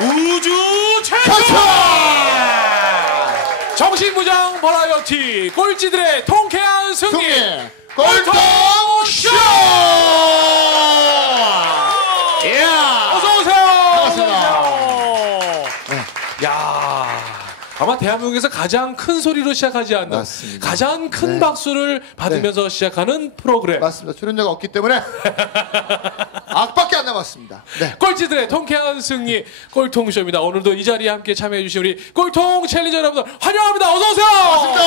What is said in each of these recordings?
우주 최초 정신무장 버라이어티 꼴찌들의 통쾌한 승리 꼴통쇼. 어서 오세요. 반갑습니다. 네. 야, 아마 대한민국에서 가장 큰 소리로 시작하지 않는 맞습니다. 가장 큰 박수를 받으면서 시작하는 프로그램. 맞습니다. 출연료가 없기 때문에 악밖에 안 남았습니다. 네. 꼴찌들의 통쾌한 승리 꼴통쇼입니다. 오늘도 이 자리에 함께 참여해 주신 우리 꼴통 챌린저 여러분들 환영합니다. 어서 오세요. 반갑습니다.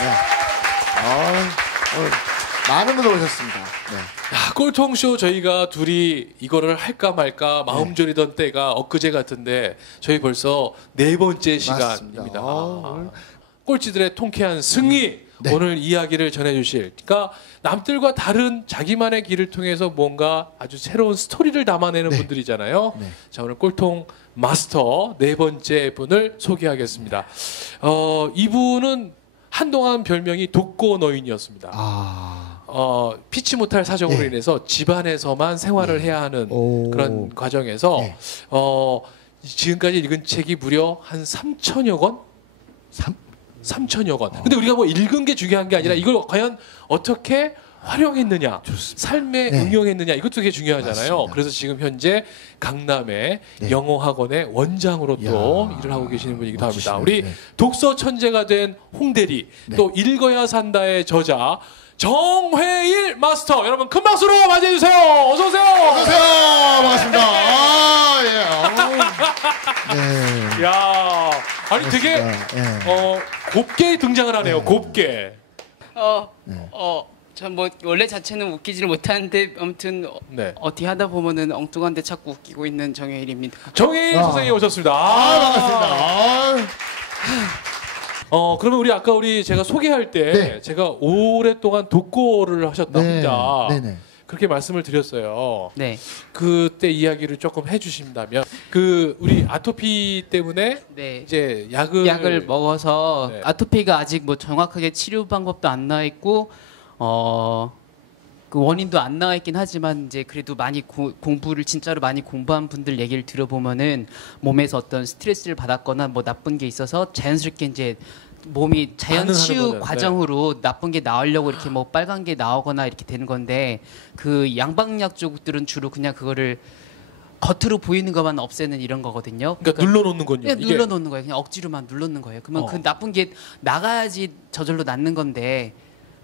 네. 많은 분들 오셨습니다. 네. 야, 꼴통쇼 저희가 둘이 이거를 할까 말까 마음 졸이던 때가 엊그제 같은데 저희 벌써 4번째 시간입니다. 꼴찌들의 통쾌한 승리. 네. 오늘 이야기를 전해주실, 그러니까 남들과 다른 자기만의 길을 통해서 뭔가 아주 새로운 스토리를 담아내는 네. 분들이잖아요. 네. 자, 오늘 꼴통 마스터 4번째 분을 소개하겠습니다. 이분은 한동안 별명이 독거노인이었습니다. 피치 못할 사정으로 네. 인해서 집안에서만 생활을 해야 하는 그런 과정에서 네. 지금까지 읽은 책이 무려 한 3천여 권? 3천여 권. 근데 우리가 뭐 읽은 게 중요한 게 아니라 이걸 과연 어떻게 활용했느냐, 삶에 응용했느냐, 이것도 되게 중요하잖아요. 맞습니다. 그래서 지금 현재 강남의 영어 학원의 원장으로 또 일을 하고 계시는 분이기도 합니다. 우리 독서 천재가 된 홍대리, 또 읽어야 산다의 저자 정회일 마스터, 여러분 큰 박수로 맞이해 주세요. 어서 오세요. 안녕하세요. 반갑습니다. 네. 야, 아니 되게 곱게 등장을 하네요. 곱게. 전 뭐 원래 자체는 웃기지를 못하는데 아무튼 어떻게 하다 보면은 엉뚱한데 자꾸 웃기고 있는 정혜일입니다. 정혜일 선생님 오셨습니다. 반갑습니다. 그러면 우리 아까 제가 소개할 때 제가 오랫동안 독거를 하셨다 혼자 그렇게 말씀을 드렸어요. 네. 그때 이야기를 조금 해주신다면 우리 아토피 때문에 이제 약을 먹어서 아토피가 아직 뭐 정확하게 치료 방법도 안 나와 있고 그 원인도 안 나와 있긴 하지만 이제 그래도 많이 공부를 진짜로 많이 공부한 분들 얘기를 들어보면은 몸에서 어떤 스트레스를 받았거나 뭐 나쁜 게 있어서 자연스럽게 이제 몸이 자연 치유 과정으로 나쁜 게 나오려고 이렇게 뭐 빨간 게 나오거나 이렇게 되는 건데 그 양방약 쪽들은 주로 그냥 그거를 겉으로 보이는 것만 없애는 이런 거거든요. 그러니까 눌러놓는 건요. 그냥 눌러놓는 거예요. 그냥 억지로만 누르는 거예요. 그러면 그 나쁜 게 나가야지 저절로 낫는 건데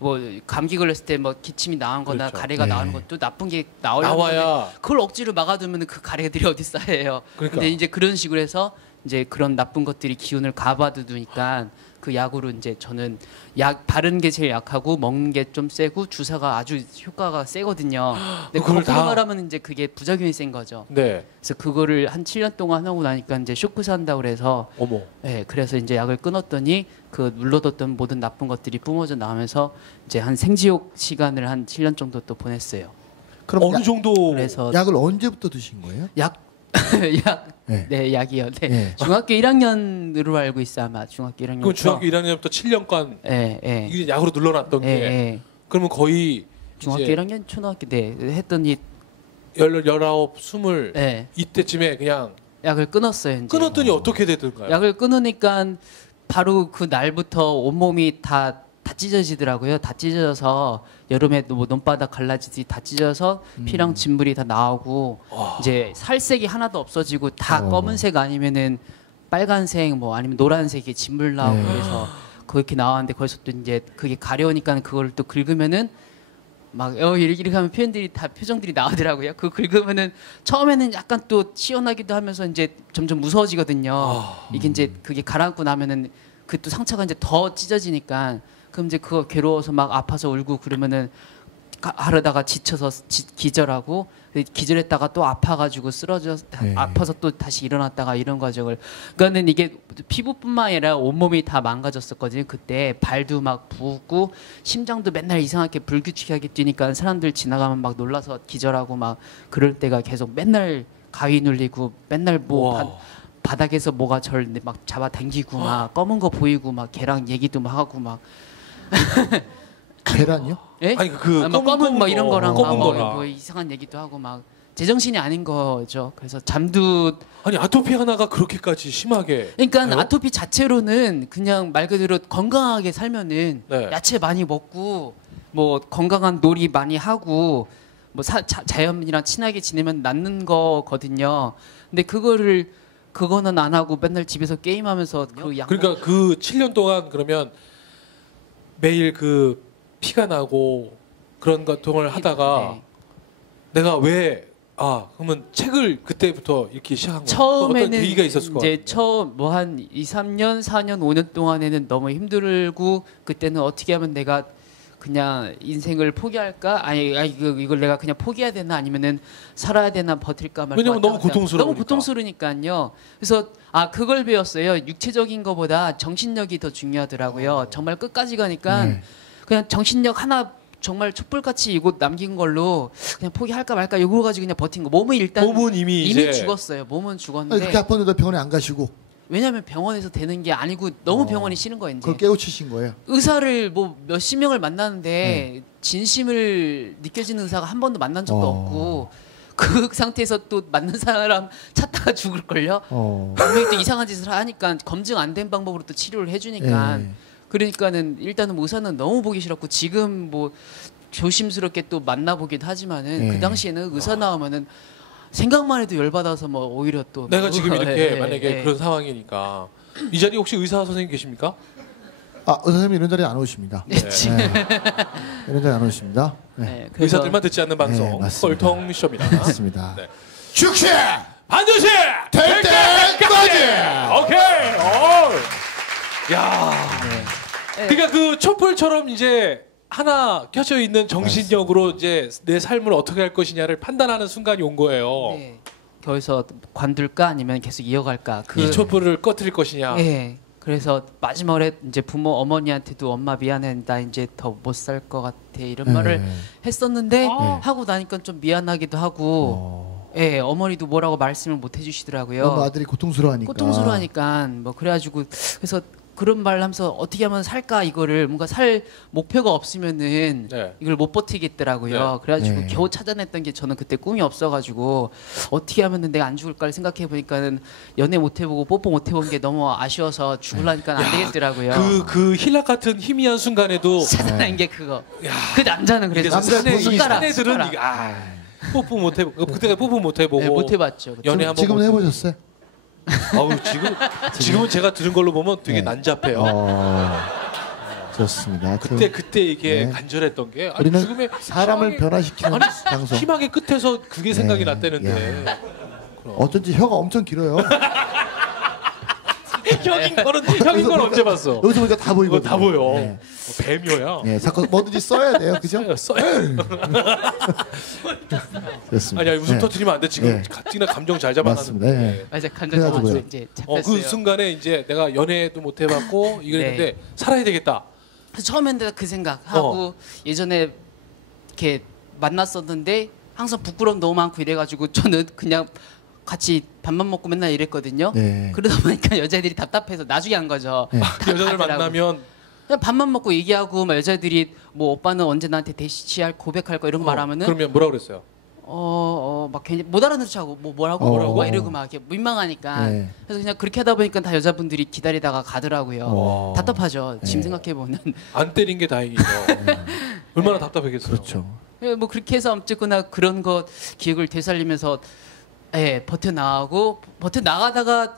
뭐 감기 걸렸을 때 뭐 기침이 나온거나 가래가 나오는 것도 나쁜 게 나와야 그걸 억지로 막아두면 그 가래들이 어디 쌓여요. 근데 이제 그런 식으로 해서 이제 그런 나쁜 것들이 기운을 가봐두니까 그 약으로 이제 저는 약 바른 게 제일 약하고 먹는 게 좀 세고 주사가 아주 효과가 세거든요. 근데 그걸 다 말하면 이제 그게 부작용이 센 거죠. 네. 그래서 그거를 한 7년 동안 하고 나니까 이제 쇼크 산다고 그래서 그래서 이제 약을 끊었더니 그 눌러뒀던 모든 나쁜 것들이 뿜어져 나오면서 이제 한 생지옥 시간을 한 7년 정도 또 보냈어요. 그럼 어느 정도 그래서 약을 언제부터 드신 거예요? 약이요. 중학교 1학년으로 알고 있어 아마 중학교 1학년. 그럼 중학교 1학년부터 7년간 이게 약으로 눌러놨던 게 그러면 거의 중학교 1학년 초등학교 했더니 19, 20 이때쯤에 그냥 약을 끊었어요. 이제. 끊었더니 어떻게 되던가요? 약을 끊으니까 바로 그 날부터 온몸이 다 찢어지더라고요. 다 찢어져서 여름에 뭐 눈바닥 갈라지듯이 다 찢어서 피랑 진물이 다 나오고 이제 살색이 하나도 없어지고 다 검은색 아니면은 빨간색 뭐 아니면 노란색이 진물 나오고 그래서 그렇게 나왔는데 거기서 또 이제 그게 가려우니까 그걸 또 긁으면은 막 이렇게 하면 표정들이 나오더라고요. 그 긁으면은 처음에는 약간 또 시원하기도 하면서 이제 점점 무서워지거든요. 이게 이제 그게 가라앉고 나면은 그 또 상처가 이제 더 찢어지니까 그럼 이제 그거 괴로워서 막 아파서 울고 그러면은 하려다가 지쳐서 기절하고 기절했다가 또 아파가지고 쓰러져 아파서 또 다시 일어났다가 이런 과정을 그러니까는 이게 피부뿐만 아니라 온몸이 다 망가졌었거든요. 그때 발도 막 부었고 심장도 맨날 이상하게 불규칙하게 뛰니까 사람들 지나가면 막 놀라서 기절하고 막 그럴 때가 계속 맨날 가위 눌리고 맨날 뭐 바닥에서 뭐가 막 잡아당기고 막 검은 거 보이고 막 걔랑 얘기도 막 하고 막 계란이요? 예? 아니 검은 뭐 이런 거랑 뭐 이상한 얘기도 하고 막 제정신이 아닌 거죠. 그래서 잠도 아니 아토피 하나가 그렇게까지 심하게. 그러니까 가요? 아토피 자체로는 그냥 말 그대로 건강하게 살면은 네. 야채 많이 먹고 뭐 건강한 놀이 많이 하고 뭐 자연이랑 친하게 지내면 낫는 거거든요. 근데 그거는 안 하고 맨날 집에서 게임하면서 그 그러니까 그 7년 동안 그러면 매일 그 피가 나고 그런 고통을 하다가 네. 내가 그러면 책을 그때부터 이렇게 시작한 거예요? 처음에는 어떤 계기가 있었을 것 이제 같아요. 처음 뭐 한 2, 3년, 4년, 5년 동안에는 너무 힘들고 그때는 어떻게 하면 내가 그냥 인생을 포기할까? 아니 이걸 내가 그냥 포기해야 되나 아니면은 살아야 되나 버틸까 말까? 왜냐면 너무 왔다 갔다. 고통스러우니까. 너무 고통스러우니까요. 그래서 그걸 배웠어요. 육체적인 것보다 정신력이 더 중요하더라고요. 정말 끝까지 가니까 네. 그냥 정신력 하나 정말 촛불같이 이곳 남긴 걸로 그냥 포기할까 말까 이거 가지고 그냥 버틴 거. 몸은 일단 몸은 이미 이제 죽었어요. 몸은 아니, 죽었는데 그렇게 아팠는데 병원에 안 가시고 왜냐하면 병원에서 되는 게 아니고 너무 병원이 싫은 거예요. 이제 그걸 깨우치신 거예요. 의사를 뭐 몇십 명을 만나는데 진심을 느껴지는 의사가 한 번도 만난 적도 없고 그 상태에서 또 맞는 사람 찾다가 죽을걸요. 분명히 또 이상한 짓을 하니까 검증 안 된 방법으로 또 치료를 해주니까 예. 그러니까는 일단은 뭐 의사는 너무 보기 싫었고 지금 뭐 조심스럽게 또 만나보기도 하지만은 예. 그 당시에는 의사 나오면은 생각만 해도 열받아서 뭐 오히려 또 내가 지금 이렇게 예, 만약에 예. 그런 상황이니까 이 자리에 혹시 의사 선생님 계십니까? 의사 선생님 이런 자리에 안 오십니다. 네. 이런 자리에 안 오십니다. 네. 네, 그래서 의사들만 듣지 않는 방송 맞습니다. 꼴통 쇼입니다. 맞습니다. 네. 즉시 반드시 될 때까지. 오케이. 야. 네. 그러니까 그 촛불처럼 이제 하나 켜져 있는 정신력으로 이제 내 삶을 어떻게 할 것이냐를 판단하는 순간이 온 거예요. 네. 거기서 관둘까 아니면 계속 이어갈까 이 촛불을 꺼뜨릴 것이냐. 예. 그래서 마지막에 이제 부모 어머니한테도 엄마 미안해 나 이제 더 못 살 것 같아 이런 말을 했었는데 하고 나니까 좀 미안하기도 하고 예 어머니도 뭐라고 말씀을 못 해주시더라고요. 너무 아들이 고통스러워하니까. 고통스러워하니까 뭐 그래가지고 그래서 그런 말 하면서 어떻게 하면 살까 이거를 뭔가 살 목표가 없으면은 네. 이걸 못 버티겠더라고요. 네. 그래가지고 네. 겨우 찾아냈던 게 저는 그때 꿈이 없어가지고 어떻게 하면은 내가 안 죽을까를 생각해 보니까는 연애 못 해보고 뽀뽀 못 해본 게 너무 아쉬워서 죽으려니까 안 되겠더라고요. 그 힐락 같은 희미한 순간에도 찾아낸 게 그거. 그 남자는 그래서 남자 이 손가락, 사내들은 손가락. 이게 뽀뽀 못 해보고 그때가 뽀뽀 못 해보고 네, 못 해봤죠. 연애 한번 지금은 해보셨어요? 아우 지금은 제가 들은 걸로 보면 되게 네. 난잡해요. 좋습니다. 그때 이게 네. 간절했던 게 아니, 우리는 지금의 사람을 희망의- 변화시키는 아니, 방송. 희망의 끝에서 그게 생각이 네. 났다는데 어쩐지 혀가 엄청 길어요. 형인 건 언제 봤어? 여기서 보니까 다 보이거든요. 이거 다 보여. 네. 뱀이야. 네, 자꾸 뭐든지 써야 돼요, 그죠? 써요. 그렇습니다. 아니 웃음 네. 터뜨리면 안 돼. 지금 네. 가뜩이나 감정 잘 맞습니다. 잡아놨는데. 네. 맞아 감정 그래가지고요. 잡아서 이제 잡혔어요. 그 순간에 이제 내가 연애도 못 해봤고 이랬는데 살아야 되겠다. 그래서 처음엔 내가 그 생각하고 예전에 이렇게 만났었는데 항상 부끄러움 너무 많고 이래가지고 저는 그냥 같이 밥만 먹고 맨날 이랬거든요. 네. 그러다 보니까 여자들이 답답해서 나중에 한 거죠. 네. 다 여자들 가더라고. 만나면 그냥 밥만 먹고 얘기하고 막 여자들이 뭐 오빠는 언제 나한테 대시할 고백할 거 이런 거 말하면은 그러면 뭐라 그랬어요? 막 괜히 못 알아듣는 척하고 뭐 뭐라고 막 이러고 막 이렇게 민망하니까 네. 그래서 그냥 그렇게 하다 보니까 다 여자분들이 기다리다가 가더라고요. 답답하죠. 지금 생각해 보면. 안 때린 게 다행이죠. 얼마나 답답했겠어요. 그렇죠. 뭐 그렇게 해서 어쨌거나 그런 거 기억을 되살리면서 버텨 나가다가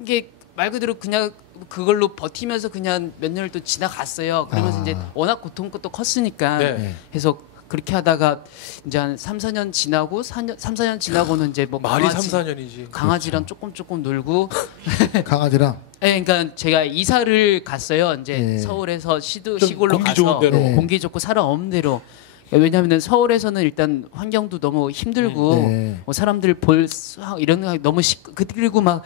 이게 말 그대로 그냥 그걸로 버티면서 그냥 몇 년을 또 지나갔어요. 그러면서 이제 워낙 고통도 컸으니까 네. 해서 그렇게 하다가 이제 한 3, 4년 지나고 3, 4년 지나고는 이제 뭐 말이 3, 4년이지. 강아지랑 조금 놀고 강아지랑. 그러니까 제가 이사를 갔어요. 이제 네. 서울에서 좀 시골로 공기 가서 좋은 데로. 네. 공기 좋고 사람 없는 데로. 왜냐하면 서울에서는 일단 환경도 너무 힘들고 네. 뭐 사람들 이런 거 너무 그리고 막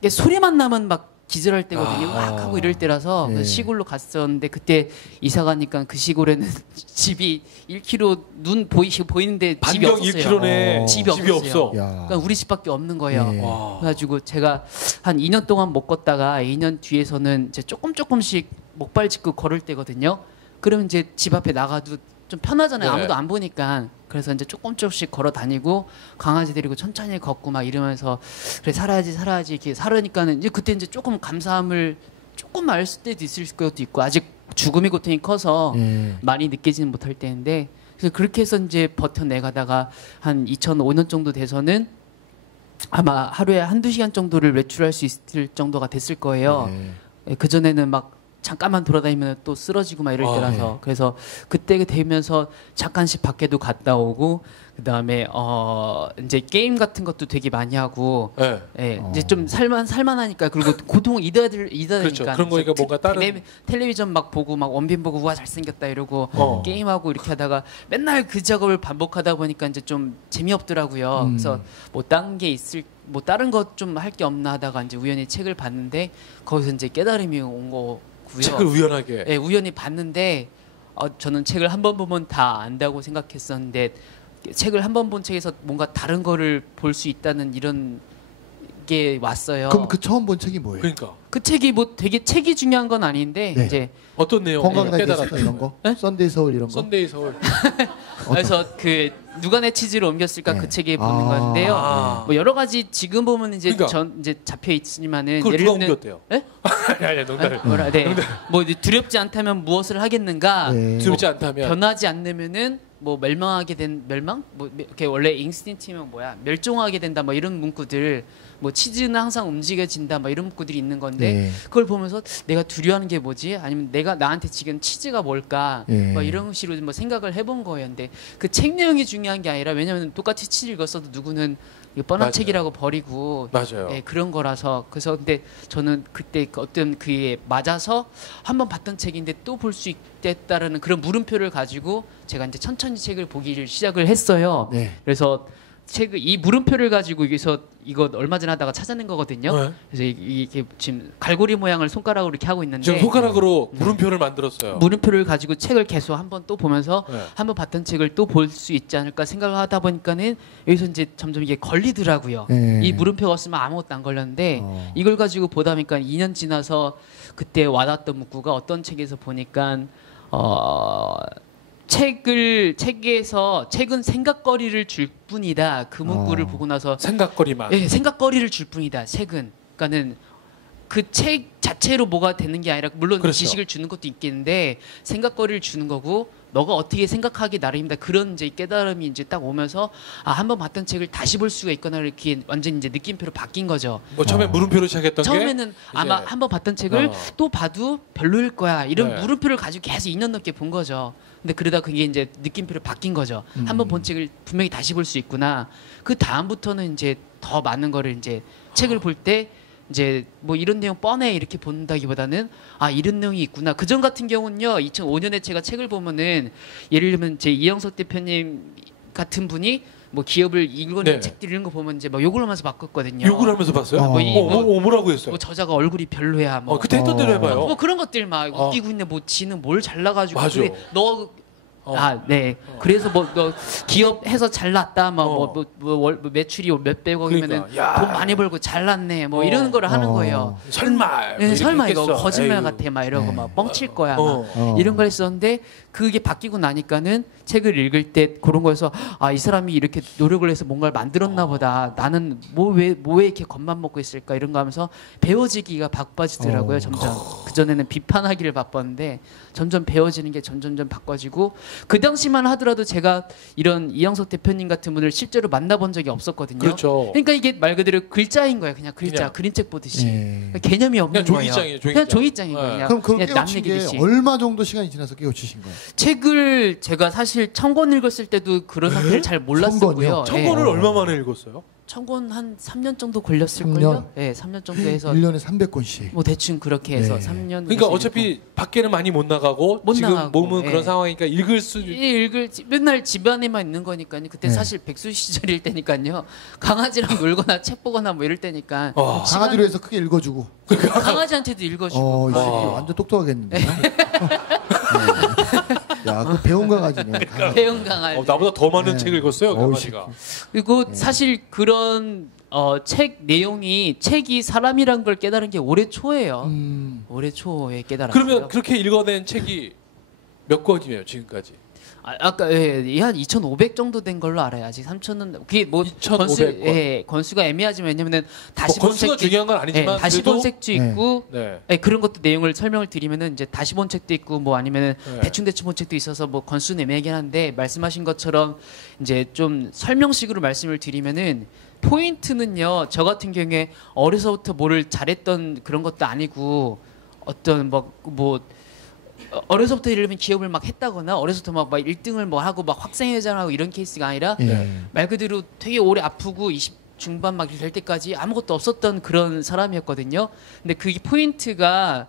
이게 소리만 나면 막 기절할 때거든요. 막 하고 이럴 때라서 네. 그 시골로 갔었는데 그때 이사 가니까 그 시골에는 집이 1km 눈 보이는데 집이 반경 없었어요. 1km 내 집이 집이 없었어요. 없어. 야. 그러니까 우리 집밖에 없는 거예요. 네. 와. 그래가지고 제가 한 2년 동안 못 걷다가 2년 뒤에서는 이제 조금씩 목발 짚고 걸을 때거든요. 그러면 이제 집 앞에 나가도 좀 편하잖아요. 네. 아무도 안 보니까. 그래서 이제 조금씩 걸어 다니고 강아지 데리고 천천히 걷고 막 이러면서 그래 살아야지 이렇게 살으니까는 이제 그때 이제 조금 감사함을 조금 알 때도 있을 것도 있고 아직 죽음의 고통이 커서 많이 느끼지는 못할 때인데 그래서 그렇게 해서 이제 버텨내가다가 한 2005년 정도 돼서는 아마 하루에 한두 시간 정도를 외출할 수 있을 정도가 됐을 거예요. 그 전에는 막 잠깐만 돌아다니면 또 쓰러지고 막 이럴 때라서 그래서 그때 되면서 잠깐씩 밖에도 갔다 오고 그다음에 이제 게임 같은 것도 되게 많이 하고 이제 좀 살만하니까 그리고 고통을 잊어야 되니까 그렇죠. 그런 거니까 뭔가 다른 텔레비전 막 보고 막 원빈 보고 우와 잘생겼다 이러고 게임하고 이렇게 하다가 맨날 그 작업을 반복하다 보니까 이제 좀 재미없더라고요. 그래서 뭐 다른 게 있을 뭐 다른 것 좀 할 게 없나 하다가 이제 우연히 책을 봤는데 거기서 이제 깨달음이 온 거고요. 책을 우연하게. 네, 우연히 봤는데 저는 책을 한 번 보면 다 안다고 생각했었는데 책을 한 번 본 책에서 뭔가 다른 거를 볼 수 있다는 이런 게 왔어요. 그럼 그 처음 본 책이 뭐예요? 그러니까 그 책이 뭐 되게 책이 중요한 건 아닌데 네. 이제 어떤 내용 건강 깨달았다 다이제스트 이런 거? 네? 썬데이 서울 이런 거? 썬데이 서울. 그래서 그 누가 내 치즈를 옮겼을까 네. 그 책에 보는 건데요. 뭐 여러 가지 지금 보면 이제 그러니까. 전 이제 잡혀 있지만은 그걸 예를 누가 들면 옮겼대요? 네? 아니 농담. 뭐라 네. 뭐 이제 두렵지 않다면 무엇을 하겠는가? 네. 두렵지 않다면 변하지 않으면은 뭐 멸망하게 된 멸망? 뭐 이렇게 원래 인스틴트면 뭐야? 멸종하게 된다 뭐 이런 문구들 뭐 치즈는 항상 움직여진다 뭐 이런 문구들이 있는 건데 네. 그걸 보면서 내가 두려워하는 게 뭐지? 아니면 내가 나한테 지금 치즈가 뭘까? 네. 뭐 이런 식으로 뭐 생각을 해본 거예요. 근데 그 책 내용이 중요한 게 아니라 왜냐면 똑같이 치즈 읽었어도 누구는 이거 뻔한 맞아요. 책이라고 버리고 맞아요. 예, 그런 거라서 그래서 근데 저는 그때 그 어떤 그에 맞아서 한번 봤던 책인데 또 볼 수 있겠다라는 그런 물음표를 가지고 제가 이제 천천히 책을 보기를 시작을 했어요. 네. 그래서 책을 이 물음표를 가지고 여기서 이거 얼마 전에 하다가 찾아낸 거거든요. 네. 그래서 이게 지금 갈고리 모양을 손가락으로 이렇게 하고 있는데 지금 손가락으로 물음표를 만들었어요. 물음표를 가지고 책을 계속 한번 또 보면서 네. 한번 봤던 책을 또 볼 수 있지 않을까 생각을 하다 보니까는 여기서 이제 점점 이게 걸리더라고요. 네. 이 물음표가 없으면 아무것도 안 걸렸는데 이걸 가지고 보다 보니까 2년 지나서 그때 와닿았던 문구가 어떤 책에서 보니까 책에서 책은 생각거리를 줄 뿐이다. 그 문구를 보고 나서 생각거리만. 예, 생각거리를 줄 뿐이다. 책은. 그러니까는 그 책 자체로 뭐가 되는 게 아니라 물론 그렇죠. 지식을 주는 것도 있겠는데 생각거리를 주는 거고 너가 어떻게 생각하기 나름이다. 그런 이제 깨달음이 이제 딱 오면서 한번 봤던 책을 다시 볼 수가 있거나 이렇게 완전 이제 느낌표로 바뀐 거죠. 뭐 처음에 물음표로 시작했던 게 처음에는 아마 한번 봤던 책을 또 봐도 별로일 거야. 이런 네. 물음표를 가지고 계속 2년 넘게 본 거죠. 근데 그러다 그게 이제 느낌표로 바뀐 거죠. 한번 본 책을 분명히 다시 볼 수 있구나. 그 다음부터는 이제 더 많은 거를 이제 책을 볼 때 이제 뭐 이런 내용 뻔해 이렇게 본다기보다는 이런 내용이 있구나. 그전 같은 경우는요. 2005년에 제가 책을 보면은 예를 들면 제 이영석 대표님 같은 분이 뭐 기업을 읽어낸 네. 책들 이런 거 보면 이제 막 욕을 하면서 바꿨거든요. 욕을 하면서 봤어요? 뭐라고 했어요? 뭐 저자가 얼굴이 별로야. 뭐, 그때 했던 대로 해봐요. 뭐 그런 것들 막 웃기고 있네. 뭐 지는 뭘 잘나가지고 맞아. 그래 너 네. 그래서 뭐 너 기업해서 잘났다. 뭐 매출이 몇백억이면은 그러니까, 돈 많이 벌고 잘났네. 뭐 이런 거를 하는 거예요. 설마. 네, 설마 이거 했겠어. 거짓말 에휴. 같아. 막 이러고 네. 막 뻥칠 거야. 막 이런 걸 했었는데 그게 바뀌고 나니까는 책을 읽을 때 그런 거에서 이 사람이 이렇게 노력을 해서 뭔가를 만들었나 보다. 나는 왜 이렇게 겁만 먹고 있을까 이런 거 하면서 배워지기가 바빠지더라고요. 점점 그 전에는 비판하기를 바빴는데 점점 배워지는 게 점점점 바꿔지고 그 당시만 하더라도 제가 이런 이영석 대표님 같은 분을 실제로 만나본 적이 없었거든요. 그렇죠. 그러니까 이게 말 그대로 글자인 거예요. 그냥 글자, 그냥. 그림책 보듯이 네. 개념이 없는 그냥 거예요. 종이장이에요. 그냥 종이장인 거예요. 그냥 그럼 그걸 그냥 남 깨우친 게 얘기듯이. 얼마 정도 시간이 지나서 깨우치신 거예요? 책을 제가 사실 천권 읽었을 때도 그런 상태를 잘 몰랐었고요. 천권을 얼마 만에 읽었어요? 천권 한 3년 정도 걸렸을걸요? 3년? 네, 3년 정도 해서 1년에 300권씩. 뭐 대충 그렇게 해서 네. 3년. 그러니까 어차피 밖에는 많이 못 나가고 못 지금 나가고, 몸은 예. 그런 상황이니까 읽을 수 맨날 집안에만 있는 거니까요. 그때 네. 사실 백수 시절일 때니까요. 강아지랑 놀거나 책 보거나 뭐 이럴 때니까 강아지로 해서 크게 읽어주고. 강아지한테도 읽어주고. 이 새끼 완전 똑똑하겠는데. 네. 야, 그 배운 강아지네. 배운 강아지. 나보다 더 많은 네. 책을 읽었어요, 어우, 강아지가. 그리고 사실 그런 책 내용이 책이 사람이란 걸 깨달은 게 올해 초예요. 올해 초에 깨달았어요. 그러면 그렇게 읽어낸 책이 몇 권이에요, 지금까지? 아까 한 2,500 정도 된 걸로 알아요. 아직 3,000은 그게 뭐 2,500 건. 건수가 애매하지만 왜냐면은 다시 뭐 건수가 본책도 중요한 건 아니지만 다시 그래도 본책도 있고 네. 그런 것도 내용을 설명을 드리면은 이제 다시 본책도 있고 뭐 아니면은 네. 대충 본책도 있어서 뭐 건수는 애매하긴 한데 말씀하신 것처럼 이제 좀 설명식으로 말씀을 드리면은 포인트는요. 저 같은 경우에 어려서부터 뭐를 잘했던 그런 것도 아니고 어떤 뭐 어려서부터 예를 들면 기업을 막 했다거나 어려서부터 막 1등을 뭐 하고 막 학생회장하고 이런 케이스가 아니라 말 그대로 되게 오래 아프고 20 중반 막 될 때까지 아무것도 없었던 그런 사람이었거든요. 근데 그게 포인트가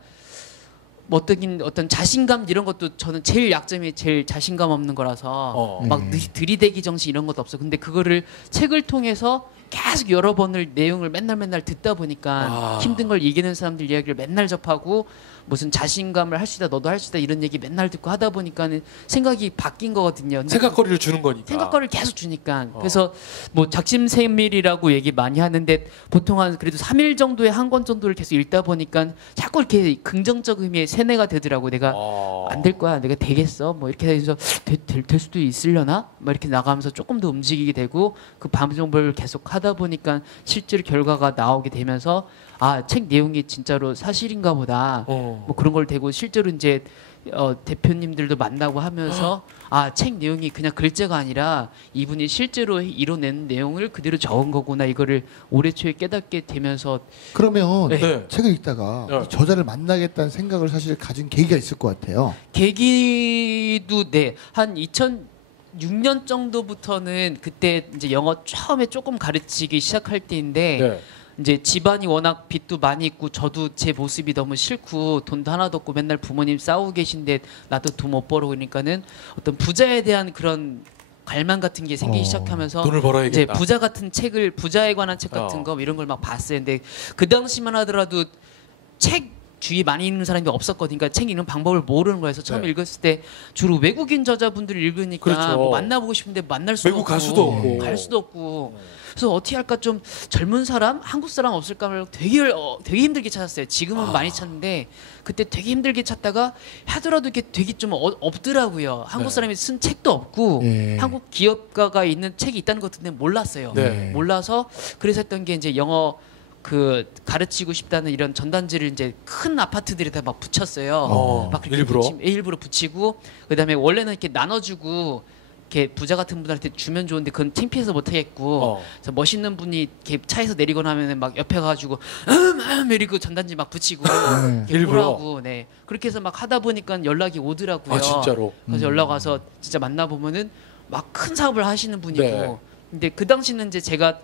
뭐 어떤 자신감 이런 것도 저는 제일 약점이 제일 자신감 없는 거라서 막 들이대기 정신 이런 것도 없어. 근데 그거를 책을 통해서 계속 여러 번을 내용을 맨날 듣다 보니까 힘든 걸 이기는 사람들 이야기를 맨날 접하고 무슨 자신감을 할 수 있다 너도 할 수 있다 이런 얘기 맨날 듣고 하다 보니까는 생각이 바뀐 거거든요. 근데 생각거리를 주는 거니까. 생각거리를 계속 주니까. 그래서 뭐 작심삼일이라고 얘기 많이 하는데 보통 한 그래도 3일 정도에 한 권 정도를 계속 읽다 보니까 자꾸 이렇게 긍정적 의미의 세뇌가 되더라고. 내가 안 될 거야. 내가 되겠어. 뭐 이렇게 해서 될 수도 있으려나? 막 이렇게 나가면서 조금 더 움직이게 되고 그 방송을 계속 하다 보니까 실제로 결과가 나오게 되면서 책 내용이 진짜로 사실인가 보다. 뭐 그런 걸 되고 실제로 이제 대표님들도 만나고 하면서 책 내용이 그냥 글자가 아니라 이분이 실제로 이뤄낸 내용을 그대로 적은 거구나 이거를 올해 초에 깨닫게 되면서 그러면 네. 책을 읽다가 네. 이 저자를 만나겠다는 생각을 사실 가진 계기가 있을 것 같아요. 계기도 한 2006년 정도부터는 그때 이제 영어 처음에 조금 가르치기 시작할 때인데 네. 이제 집안이 워낙 빚도 많이 있고 저도 제 모습이 너무 싫고 돈도 하나도 없고 맨날 부모님 싸우고 계신데 나도 돈 못 벌어 그러니까는 어떤 부자에 대한 그런 갈망 같은 게 생기기 시작하면서 돈을 벌어야겠다. 이제 부자 같은 책을 부자에 관한 책 같은 거 이런 걸 막 봤어요. 근데 그 당시만 하더라도 책 주위에 많이 읽는 사람이 없었거든요. 그러니까 책 읽는 방법을 모르는 거여서 처음 읽었을 때 주로 외국인 저자분들을 읽으니까 그렇죠. 뭐 만나보고 싶은데 만날 수도 외국 없고 갈 수도 없고. 갈 수도 없고 그래서 어떻게 할까 좀 젊은 사람 한국 사람 없을까 하면 되게 힘들게 찾았어요. 지금은 많이 찾는데 그때 되게 힘들게 찾다가 하더라도 이게 되게 좀 없더라고요. 한국 사람이 쓴 책도 없고 한국 기업가가 있는 책이 있다는 것도 몰랐어요. 네. 몰라서 그래서 했던 게 이제 영어 그 가르치고 싶다는 이런 전단지를 이제 큰 아파트들에다 막 붙였어요. 막 그렇게 일부러 붙이고 그다음에 원래는 이렇게 나눠주고 이렇게 부자 같은 분한테 주면 좋은데 그건 창피해서 못 하겠고 그래서 멋있는 분이 이렇게 차에서 내리거나 하면은 막 옆에 가가지고 이러고 전단지 막 붙이고 일부러 하고 그렇게 해서 막 하다 보니까 연락이 오더라고요. 진짜로. 그래서 연락 와서 진짜 만나 보면은 막 큰 사업을 하시는 분이고 네. 근데 그 당시는 이제 제가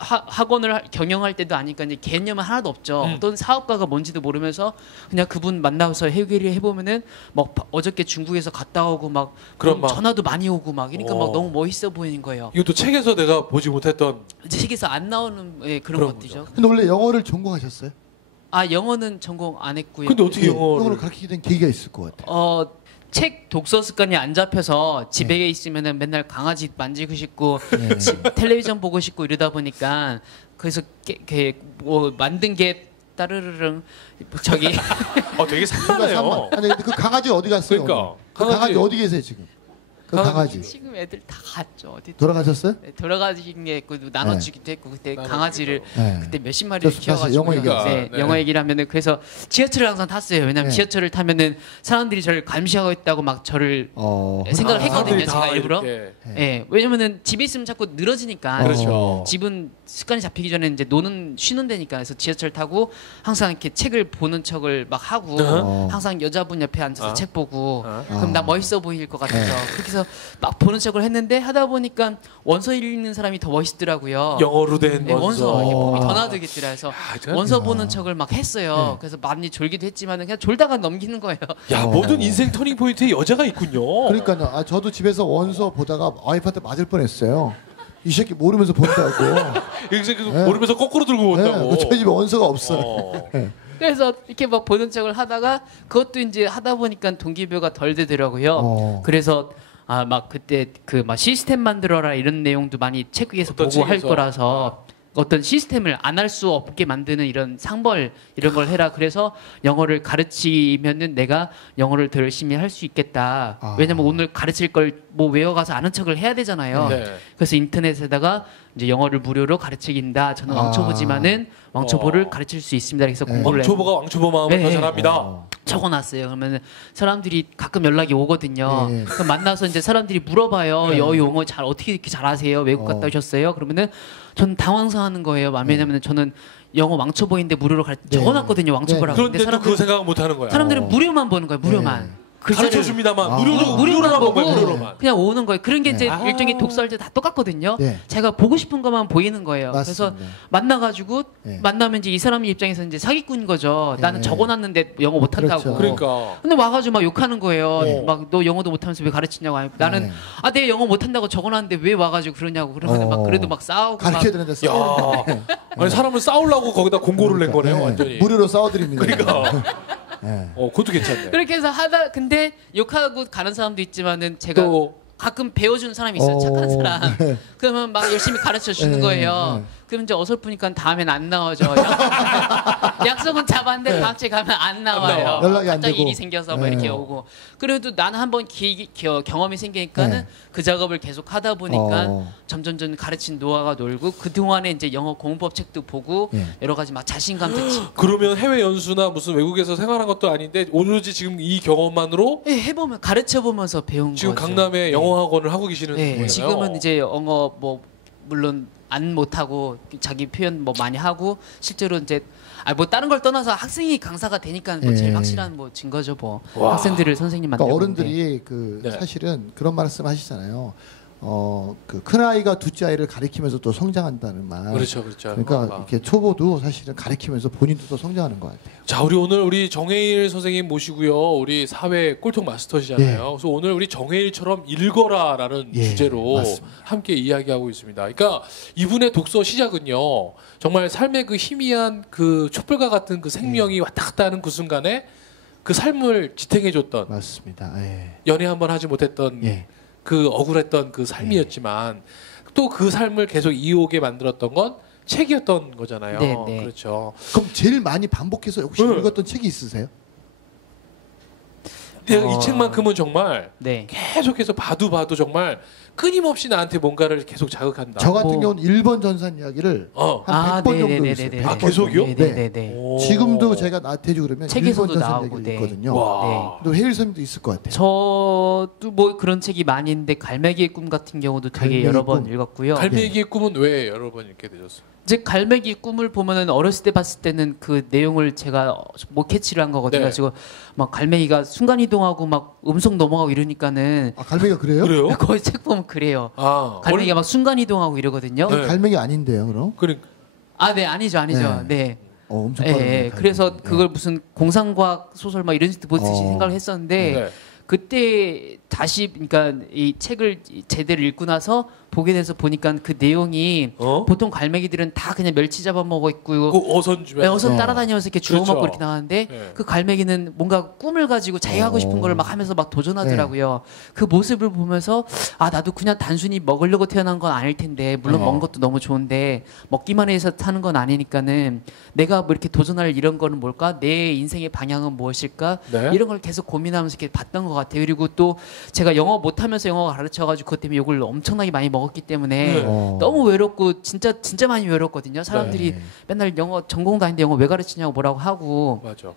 학원을 경영할 때도 아니까 이제 개념은 하나도 없죠. 어떤 사업가가 뭔지도 모르면서 그냥 그분 만나서 해결을 해보면은 막 어저께 중국에서 갔다 오고 막 그럼 막 전화도 많이 오고 막 그러니까 막 너무 멋있어 보이는 거예요. 이것도 책에서 내가 보지 못했던 책에서 안 나오는 그런 것들이죠. 근데 원래 영어를 전공하셨어요? 영어는 전공 안 했고요. 근데 어떻게 영어를 영어를 가르치게 된 계기가 있을 것 같아요. 책 독서 습관이 안 잡혀서 집에 있으면은 맨날 강아지 만지고 싶고 텔레비전 보고 싶고 이러다 보니까 그래서 뭐 만든 게 따르르릉 저기 되게 산만해요. 아니 근데 그 강아지 어디 갔어요? 그러니까. 그 강아지 어디 계세요 지금? 그 강아지 지금 애들 다 갔죠. 어디 돌아가셨어요? 돌아가신 게 있고 나눠주기도 했고 그때 강아지를 네. 그때 몇십 마리를 다시 키워가지고 영어 얘기하세요. 영어 얘기를 하면은 그래서 지하철을 항상 탔어요. 왜냐면 지하철을 타면은 사람들이 저를 감시하고 있다고 막 저를 생각을 했거든요. 제가 일부러. 왜냐면은 집에 있으면 자꾸 늘어지니까. 그렇죠. 집은 습관이 잡히기 전에 이제 쉬는 데니까 그래서 지하철 타고 항상 이렇게 책을 보는 척을 막 하고 항상 여자분 옆에 앉아서 책 보고 그럼 나 멋있어 보일 것 같아서 그렇게 해서 막 보는 척을 했는데 하다 보니까 원서 읽는 사람이 더 멋있더라고요. 영어로 된 원서 이렇게 폼이 더 나들겠더라 해서 원서 보는 척을 막 했어요. 그래서 많이 졸기도 했지만은 그냥 졸다가 넘기는 거예요. 모든 인생 터닝 포인트에 여자가 있군요. 그러니까요. 저도 집에서 원서 보다가 와이프한테 맞을 뻔했어요. 이 새끼 모르면서 본다고. 모르면서 거꾸로 들고 온다고. 저희 집에 원서가 없어요. 그래서 이렇게 막 보는 척을 하다가 그것도 이제 하다 보니까 동기부여가 덜 되더라고요. 그래서 막 그때 그 막 시스템 만들어라 이런 내용도 많이 책 위에서 보고 할 거라서 어떤 시스템을 안 할 수 없게 만드는 이런 상벌 이런 걸 해라. 그래서 영어를 가르치면은 내가 영어를 더 열심히 할 수 있겠다. 왜냐면 오늘 가르칠 걸 뭐 외워가서 아는 척을 해야 되잖아요. 네. 그래서 인터넷에다가 이제 영어를 무료로 가르치긴다. 저는 왕초보지만은 왕초보를 가르칠 수 있습니다. 그래서 공부를 왕초보가 왕초보 마음을 더 네. 잘합니다. 적어놨어요. 그러면 사람들이 가끔 연락이 오거든요. 네. 그럼 만나서 이제 사람들이 물어봐요. 영어 잘 어떻게 이렇게 잘하세요? 외국 갔다 오셨어요? 그러면은 전 당황스러워하는 거예요. 왜냐면 저는 영어 왕초보인데 무료로 적어놨거든요. 왕초보라고. 근데 그런데도 그 생각은 못 하는 거야. 사람들은 무료만 보는 거예요. 무료만. 가르쳐 줍니다만 무료로만 무료로만 보고 보고 무료로만. 그냥 오는 거예요. 그런 게 이제 일종의 독서할 때 다 똑같거든요. 네. 제가 보고 싶은 것만 보이는 거예요. 맞습니다. 그래서 만나가지고 네. 만나면 이제 이 사람 입장에서 이제 사기꾼인 거죠. 나는 적어놨는데 영어 못한다고. 그렇죠. 그러니까. 근데 와가지고 막 욕하는 거예요. 네. 막 너 영어도 못하면서 왜 가르치냐고. 나는 네. 내 영어 못한다고 적어놨는데 왜 와가지고 그러냐고. 그러면 막 그래도 막 싸우고 막. 가르쳐야 되는데 야, 싸우는데. 아니 사람을 싸우려고 거기다 공고를 낸 거네요, 네. 완전히. 무료로 싸워드립니다. 그러니까. 네. 그것도 괜찮네. 그렇게 해서 근데 욕하고 가는 사람도 있지만은 제가 또 가끔 배워주는 사람이 있어요. 착한 사람. 네. 그러면 막 열심히 가르쳐 주는 네, 거예요. 네. 그럼 이제 어설프니까 다음엔 안 나오죠. 약속은 잡았는데 다음 주에 가면 안 나와요. 나와. 연락이 안 갑자기 되고. 일이 생겨서 뭐 네. 이렇게 오고. 그래도 나는 한번 경험이 생기니까는 네. 그 작업을 계속 하다 보니까 어. 점점 가르친 노하가 놀고 그 동안에 이제 영어 공부법 책도 보고 네. 여러 가지 막 자신감도 치. 그러면 해외 연수나 무슨 외국에서 생활한 것도 아닌데 오로지 지금 이 경험만으로 해보면 가르쳐 보면서 배운 지금 거죠. 강남에 영어 학원을 하고 계시는 네, 거예요. 지금은 이제 영어 뭐 물론 안 못하고 자기 표현 뭐 많이 하고 실제로 이제 뭐 다른 걸 떠나서 학생이 강사가 되니까 뭐 제일 네. 확실한 뭐 증거죠 뭐. 와. 학생들을 선생님 그러니까 만들고. 어른들이 그 네. 사실은 그런 말씀 하시잖아요. 그 큰 아이가 둘째 아이를 가리키면서 또 성장한다는 말. 그렇죠. 그러니까 이렇게 초보도 사실은 가리키면서 본인도 또 성장하는 것 같아요. 자, 우리 오늘 우리 정혜일 선생님 모시고요. 우리 사회 꼴통 마스터시잖아요. 예. 그래서 오늘 우리 정혜일처럼 읽어라라는 예, 주제로 맞습니다. 함께 이야기하고 있습니다. 그러니까 이분의 독서 시작은요. 정말 삶의 그 희미한 그 촛불과 같은 그 생명이 왔다 갔다 하는 그 순간에 그 삶을 지탱해줬던 맞습니다. 예. 연애 한번 하지 못했던 예. 그 억울했던 그 삶이었지만 또 그 삶을 계속 이어오게 만들었던 건 책이었던 거잖아요. 네, 네. 그렇죠. 그럼 제일 많이 반복해서 혹시 네. 읽었던 책이 있으세요? 이 책만큼은 정말 네. 계속해서 봐도 정말 끊임없이 나한테 뭔가를 계속 자극한다. 저 같은 뭐- 경우는 일본 전산 이야기를 어. 한 100번 정도 네네네네. 있어요. 아, 계속이요? 네네네. 오. 지금도 제가 나태주 그러면 책에서도 일본 전산 나오고, 얘기를 네. 읽거든요. 와. 또 해일 선생님도 있을 것 같아요. 저도 뭐 그런 책이 많이 있는데 갈매기의 꿈 같은 경우도 되게 갈매기의 여러 번 꿈. 읽었고요. 갈매기의 꿈은 왜 여러 번 읽게 되셨어요? 이제 갈매기 꿈을 보면은 어렸을 때 봤을 때는 그 내용을 제가 못 캐치를 한 거거든요. 네. 그래서 막 갈매기가 순간 이동하고 막 음성 넘어가고 이러니까는 아, 갈매기가 그래요? 그래요? 거의 책 보면 그래요. 아, 갈매기가 막 순간 이동하고 이러거든요. 네. 갈매기 아닌데요, 그럼? 그러니까 네 아니죠. 네. 엄청 예, 빠르네. 예. 갈매기. 그래서 네. 그걸 무슨 공상과학 소설 막 이런 식으로 보듯이 생각을 했었는데 네. 그때 다시 그러니까 이 책을 제대로 읽고 나서 보게 돼서 보니까 그 내용이 어? 보통 갈매기들은 다 그냥 멸치 잡아먹고 있고 그 어선 주변. 어선 어. 따라다니면서 이렇게 주워 그렇죠. 먹고 이렇게 나왔는데 네. 그 갈매기는 뭔가 꿈을 가지고 자기가 하고 싶은 거를 막 하면서 막 도전하더라고요. 그 모습을 보면서 나도 그냥 단순히 먹으려고 태어난 건 아닐 텐데 물론 먹는 것도 너무 좋은데 먹기만 해서 사는 건 아니니까는 내가 뭐 이렇게 도전할 이런 거는 뭘까? 내 인생의 방향은 무엇일까? 네. 이런 걸 계속 고민하면서 이렇게 봤던 것 같아요. 그리고 또 제가 영어 못하면서 영어 가르쳐가지고 그것 때문에 욕을 엄청나게 많이 먹었기 때문에 네. 너무 외롭고 진짜 많이 외롭거든요. 사람들이 네. 맨날 영어 전공도 아닌데 영어 왜 가르치냐고 뭐라고 하고 맞아.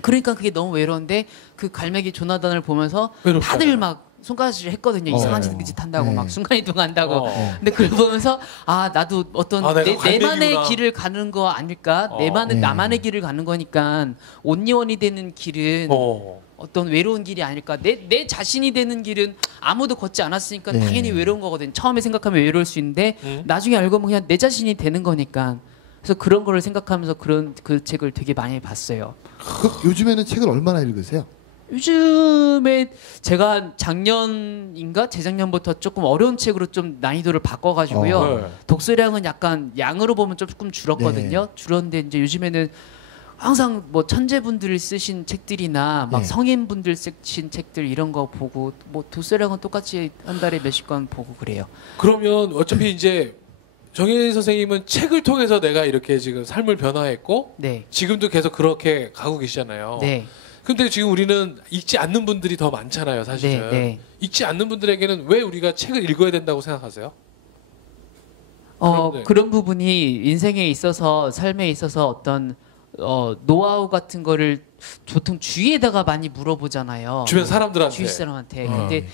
그러니까 그게 너무 외로운데 그 갈매기 조나단을 보면서 외롭잖아요. 다들 막 손가락질 했거든요. 이상한 네. 짓 한다고 네. 막 순간이동한다고. 어. 근데 그걸 보면서 나도 어떤 내가 내만의 갈매기구나. 길을 가는 거 아닐까? 네. 나만의 길을 가는 거니까 온리원이 되는 길은 어떤 외로운 길이 아닐까. 내 자신이 되는 길은 아무도 걷지 않았으니까 네. 당연히 외로운 거거든. 처음에 생각하면 외로울 수 있는데 나중에 알고 보면 그냥 내 자신이 되는 거니까. 그래서 그런 거를 생각하면서 그 책을 되게 많이 봤어요. 요즘에는 책을 얼마나 읽으세요? 요즘에 제가 작년인가 재작년부터 조금 어려운 책으로 좀 난이도를 바꿔가지고요. 네. 독서량은 약간 양으로 보면 조금 줄었거든요. 줄었는데 이제 요즘에는 항상 뭐 천재분들이 쓰신 책들이나 막 네. 성인분들 쓰신 책들 이런 거 보고 뭐 독서량은 똑같이 한 달에 몇십 권 보고 그래요. 그러면 어차피 이제 정혜인 선생님은 책을 통해서 내가 이렇게 지금 삶을 변화했고 네. 지금도 계속 그렇게 가고 계시잖아요. 네. 근데 지금 우리는 읽지 않는 분들이 더 많잖아요, 사실은. 네, 네. 읽지 않는 분들에게는 왜 우리가 책을 읽어야 된다고 생각하세요? 그런데. 그런 부분이 인생에 있어서 삶에 있어서 어떤 노하우 같은 거를 보통 주위에다가 많이 물어보잖아요. 주변 사람들한테. 주위 사람한테. 근데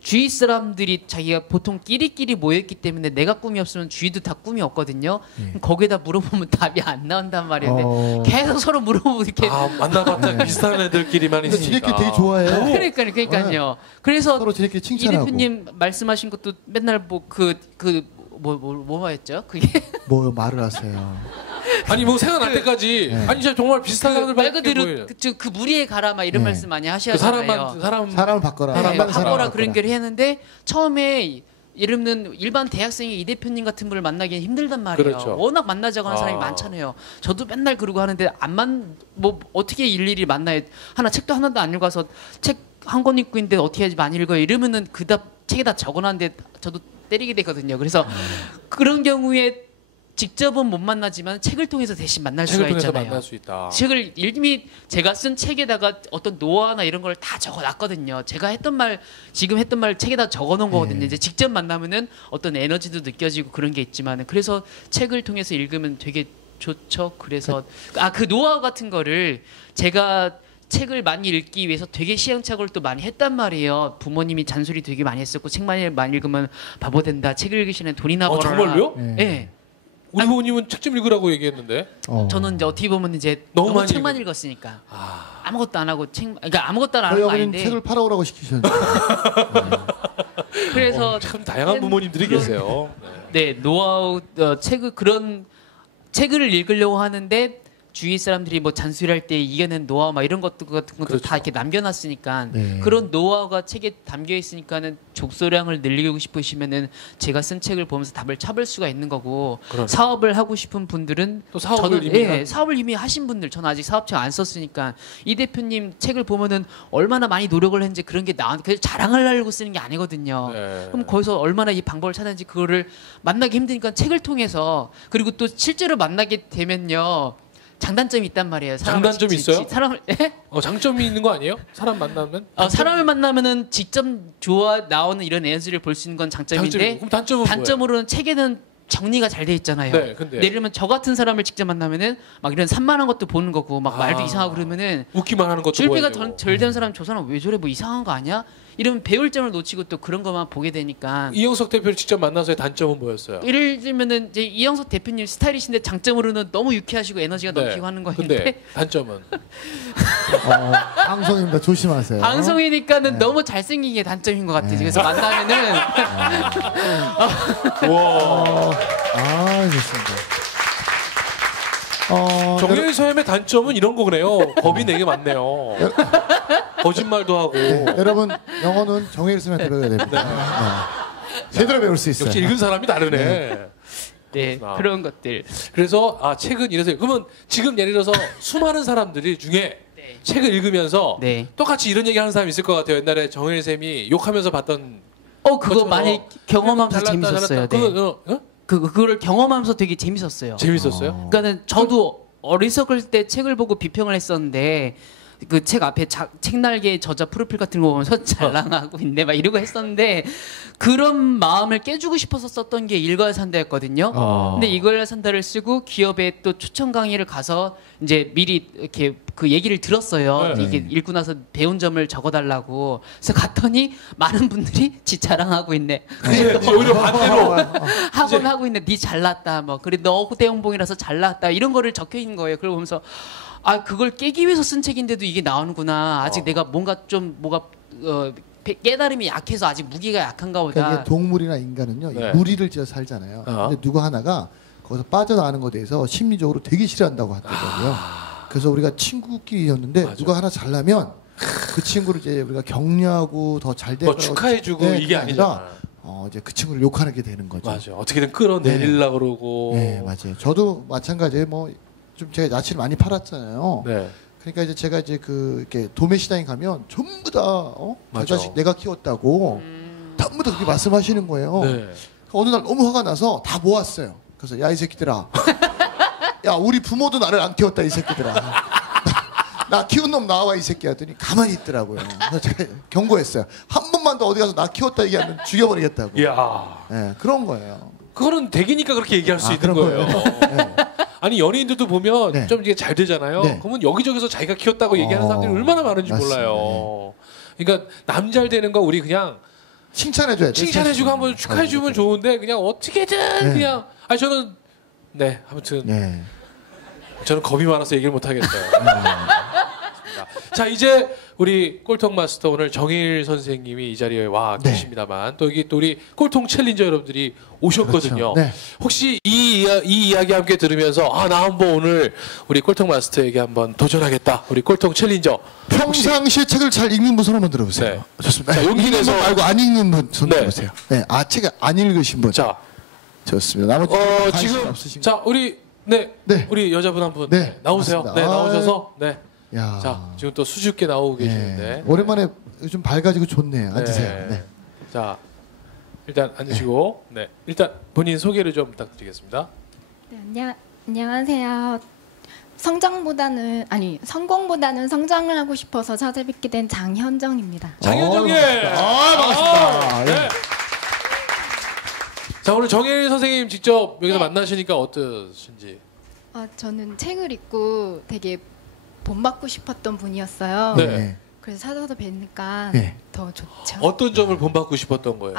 주위 사람들이 자기가 보통 끼리끼리 모였기 때문에 내가 꿈이 없으면 주위도 다 꿈이 없거든요. 그럼 거기에다 물어보면 답이 안 나온단 말이에요. 근데 계속 서로 물어보고 이렇게 만나봤자 비슷한 애들끼리만 근데 있으니까. 지네끼리 되게 좋아해요. 그러니까요. 그래서 서로 지네끼리 이 칭찬하고. 대표님 말씀하신 것도 맨날 뭐였죠? 그게 뭐 말을 하세요. 아니 뭐 생각날 때까지 아니 진짜 정말 비슷한 말 사람들밖에 그대로 보여요. 그 무리에 가라 막 이런 네. 말씀 많이 그 하시잖아요. 사람을 바꿔라. 네, 사람만 바꿔라 그런 걸 했는데 처음에 이름은 일반 대학생이 이 대표님 같은 분을 만나기는 힘들단 말이에요. 그렇죠. 워낙 만나자고 하는 사람이 많잖아요. 저도 맨날 그러고 하는데 뭐 어떻게 일일이 만나요? 책도 하나도 안 읽어서 책 한 권 읽고 있는데 어떻게 해야지 많이 읽어요? 이러면은 그답 책에다 적어놨는데 저도 때리게 되거든요. 그래서 그런 경우에 직접은 못 만나지만 책을 통해서 대신 만날 책을 수가 통해서 있잖아요. 만날 수 있다. 책을 이미 제가 쓴 책에다가 어떤 노하나 이런 걸 다 적어놨거든요. 제가 지금 했던 말 책에다 적어놓은 거거든요. 이제 직접 만나면은 어떤 에너지도 느껴지고 그런 게 있지만 그래서 책을 통해서 읽으면 되게 좋죠. 그래서 그 노하우 같은 거를 제가 책을 많이 읽기 위해서 되게 시행착오를 또 많이 했단 말이에요. 부모님이 잔소리 되게 많이 했었고 책 많이 읽으면 바보 된다. 책 읽기 시간에 돈이나 벌어라. 정말요? 네. 우리 부모님은 책 좀 읽으라고 얘기했는데. 저는 이제 어떻게 보면 이제 너무 많이 책만 읽었으니까 아무것도 안 하고 그러니까 아무것도 안 하는 저희 거 어머니는 아닌데 책을 팔아오라고 시키셨는데. 그래서 참 다양한 부모님들이 계세요. 네 노하우 책을 읽으려고 하는데 주위 사람들이 뭐 잔소리할 때 이겨낸 노하우 막 이런 것도 같은 것도 그렇죠. 다 이렇게 남겨놨으니까 네. 그런 노하우가 책에 담겨 있으니까는 족소량을 늘리고 싶으시면은 제가 쓴 책을 보면서 답을 찾을 수가 있는 거고 그러네. 사업을 하고 싶은 분들은 또 사업을 사업을 이미 하신 분들 저는 아직 사업체 안 썼으니까 이 대표님 책을 보면은 얼마나 많이 노력을 했는지 그런 게 그래서 자랑하려고 쓰는 게 아니거든요. 네. 그럼 거기서 얼마나 이 방법을 찾았는지 그거를 만나기 힘드니까 책을 통해서 그리고 또 실제로 만나게 되면요. 장단점이 있단 말이에요. 장단점이 있어요? 사람을 장점이 있는 거 아니에요? 사람 만나면? 사람을 만나면은 직접 나오는 이런 에너지를 볼 수 있는 건 장점인데 그럼 단점은 단점으로는 책에는 정리가 잘 돼 있잖아요. 네, 근데 예를 들면 저 같은 사람을 직접 만나면은 막 이런 산만한 것도 보는 거고 막 말도 이상하고 그러면은 웃기만 하는 것도 줄비가 보여주고. 절 된 사람 저 사람 왜 저래 뭐 이상한 거 아니야? 이러면 배울 점을 놓치고 또 그런 것만 보게 되니까 이영석 대표를 직접 만나서의 단점은 뭐였어요? 예를 들면은 이제 이영석 대표님 스타일이신데 장점으로는 너무 유쾌하시고 에너지가 네. 넘치고 하는 근데 거였는데 단점은 방송입니다. 조심하세요. 방송이니까는 너무 잘생긴 게 단점인 것 같아요. 그래서 만나면은 와. 좋습니다. 정혜인 선생님의 단점은 이런 거네요. 겁이 되게 많네요. 거짓말도 하고. 네, 여러분 영어는 정혜일 선생님한테 배워야 됩니다. 네. 제대로 배울 수 있어요. 역시 읽은 사람이 다르네. 네 그렇구나. 그런 것들. 그래서 책은 이래서 그러면 지금 예를 들어서 수많은 사람들이 중에 네. 책을 읽으면서 네. 똑같이 이런 얘기 하는 사람이 있을 것 같아요. 옛날에 정혜인 쌤이 욕하면서 봤던 그거 그렇죠. 많이 경험하면서 잘났다, 재밌었어요. 잘났다. 네. 그거를 경험하면서 되게 재밌었어요. 재밌었어요? 그러니까는 저도 어리석을 때 책을 보고 비평을 했었는데 그 책 앞에 책날개 저자 프로필 같은 거 보면서 잘랑하고 있네 막 이러고 했었는데 그런 마음을 깨주고 싶어서 썼던 게 읽어야 산다였거든요. 근데 읽어야 산다를 쓰고 기업에 또 초청 강의를 가서 이제 미리 이렇게 그 얘기를 들었어요. 네. 이게 읽고 나서 배운 점을 적어달라고. 그래서 갔더니 많은 분들이 지 자랑하고 있네. 이제 오히려 반대로 학원 하고 있네. 니 잘났다. 뭐 그래 너 후대연봉이라서 잘났다. 이런 거를 적혀 있는 거예요. 그걸 보면서 그걸 깨기 위해서 쓴 책인데도 이게 나오는구나. 아직 내가 뭐가 깨달음이 약해서 아직 무기가 약한가 보다. 그러니까 이게 동물이나 인간은요, 네. 무리를 지어 살잖아요. 근데 누구 하나가 거기서 빠져나가는 것에 대해서 심리적으로 되게 싫어한다고 하더라고요. 그래서 우리가 친구끼리였는데 맞아. 누가 하나 잘나면 그 친구를 이제 우리가 격려하고 더 잘 되고 축하해주고 이게 아니라 이제 그 친구를 욕하게 되는 거죠. 맞아. 어떻게든 끌어내리려고 그러고. 네, 맞아요. 저도 마찬가지예요. 좀 제가 야채를 많이 팔았잖아요. 네. 그러니까 이제 제가 이제 이렇게 도매 시장에 가면 전부 다 저 맞아. 자식 내가 키웠다고 전부 다 그렇게 말씀하시는 거예요. 네. 어느 날 너무 화가 나서 다 모았어요. 그래서 야 이 새끼들아, 야 우리 부모도 나를 안 키웠다 이 새끼들아. 나 키운 놈 나와 이 새끼 하더니 가만히 있더라고요. 그래서 제가 경고했어요. 한 번만 더 어디 가서 나 키웠다 얘기하면 죽여버리겠다고. 이야. 네, 그런 거예요. 그거는 대기니까 그렇게 얘기할 수 있는 그런 거예요. 네. 아니 연예인들도 보면 네. 좀 이게 잘 되잖아요. 네. 그러면 여기저기서 자기가 키웠다고 얘기하는 사람들이 얼마나 많은지 맞습니다. 몰라요. 그러니까 남 잘 되는 거 우리 그냥 칭찬해줘야 돼. 칭찬해주고 한번 축하해주면 좋은데 그냥 어떻게든 네. 그냥 아니 저는 네 아무튼 네. 저는 겁이 많아서 얘기를 못 하겠어요. 자 이제 우리 꼴통 마스터 오늘 정일 선생님이 이 자리에 와 네. 계십니다만 또 여기 또 우리 꼴통 챌린저 여러분들이 오셨거든요. 그렇죠. 네. 혹시 이 이야기 함께 들으면서 아 나 한번 오늘 우리 꼴통 마스터에게 한번 도전하겠다. 우리 꼴통 챌린저 평상시에 책을 잘 읽는 분 손 한번 들어보세요. 네. 좋습니다. 자, 용기 읽는 내서- 분 말고 안 읽는 분 손 네. 들어보세요. 네. 아 책 안 읽으신 분. 자 좋습니다. 나머지 관심 지금 없으신 자 우리 네, 네. 우리 여자분 한 분 네, 나오세요. 맞습니다. 네 나오셔서 네. 야. 자 지금 또 수줍게 나오고 계시는데. 네. 오랜만에 좀 밝아지고 좋네요. 앉으세요. 네. 네. 자 일단 앉으시고 네 일단 본인 소개를 좀 부탁드리겠습니다. 네, 안녕하세요. 성공보다는 성장을 하고 싶어서 찾아뵙게 된 장현정입니다. 장현정님. 반갑습니다. 네. 네. 자 오늘 정일 선생님 직접 여기서 네. 만나시니까 어떠신지. 저는 책을 읽고 되게 본받고 싶었던 분이었어요. 네. 그래서 찾아서 뵈니까 네. 더 좋죠. 어떤 점을 본받고 싶었던 거예요?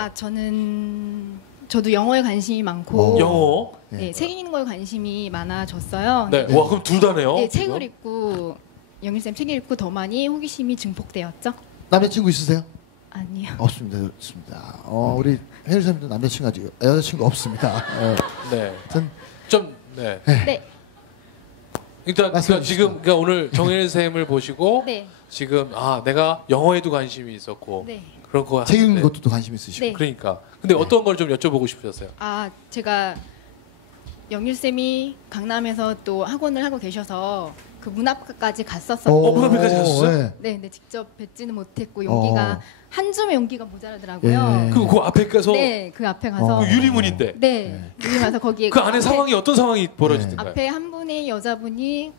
저도 영어에 관심이 많고 영어. 네, 책 읽는 거에 관심이 많아졌어요. 네. 와 그럼 둘 다네요. 네, 지금? 책을 읽고 영일쌤 책을 읽고 더 많이 호기심이 증폭되었죠? 남자친구 있으세요? 아니요. 없습니다. 좋습니다. 우리 혜리 선생님도 남자친구 아직 여자친구 없습니다. 네. 전 좀 네. 네, 일단 말씀해 지금 그러니까 오늘 정일 쌤을 보시고 네, 지금 아 내가 영어에도 관심이 있었고 네. 그런 거 책 읽는 네. 것도 또 관심 있으시고. 네. 그러니까 근데 어떤 걸 좀 여쭤보고 싶으셨어요? 제가 영일쌤이 강남에서 또 학원을 하고 계셔서 그 문 앞까지 갔었었고 문 앞에까지 가셨어요? 네, 근데 직접 뵙지는 못했고 용기가 한 줌의 용기가 모자라더라고요. 예. 그 앞에 가서 네, 그 앞에 가서 어. 그 유리문인데 네, 여기 가서 거기에 그 안에 상황이 어떤 상황이 벌어지던가요? 앞에 한 분의 여자분이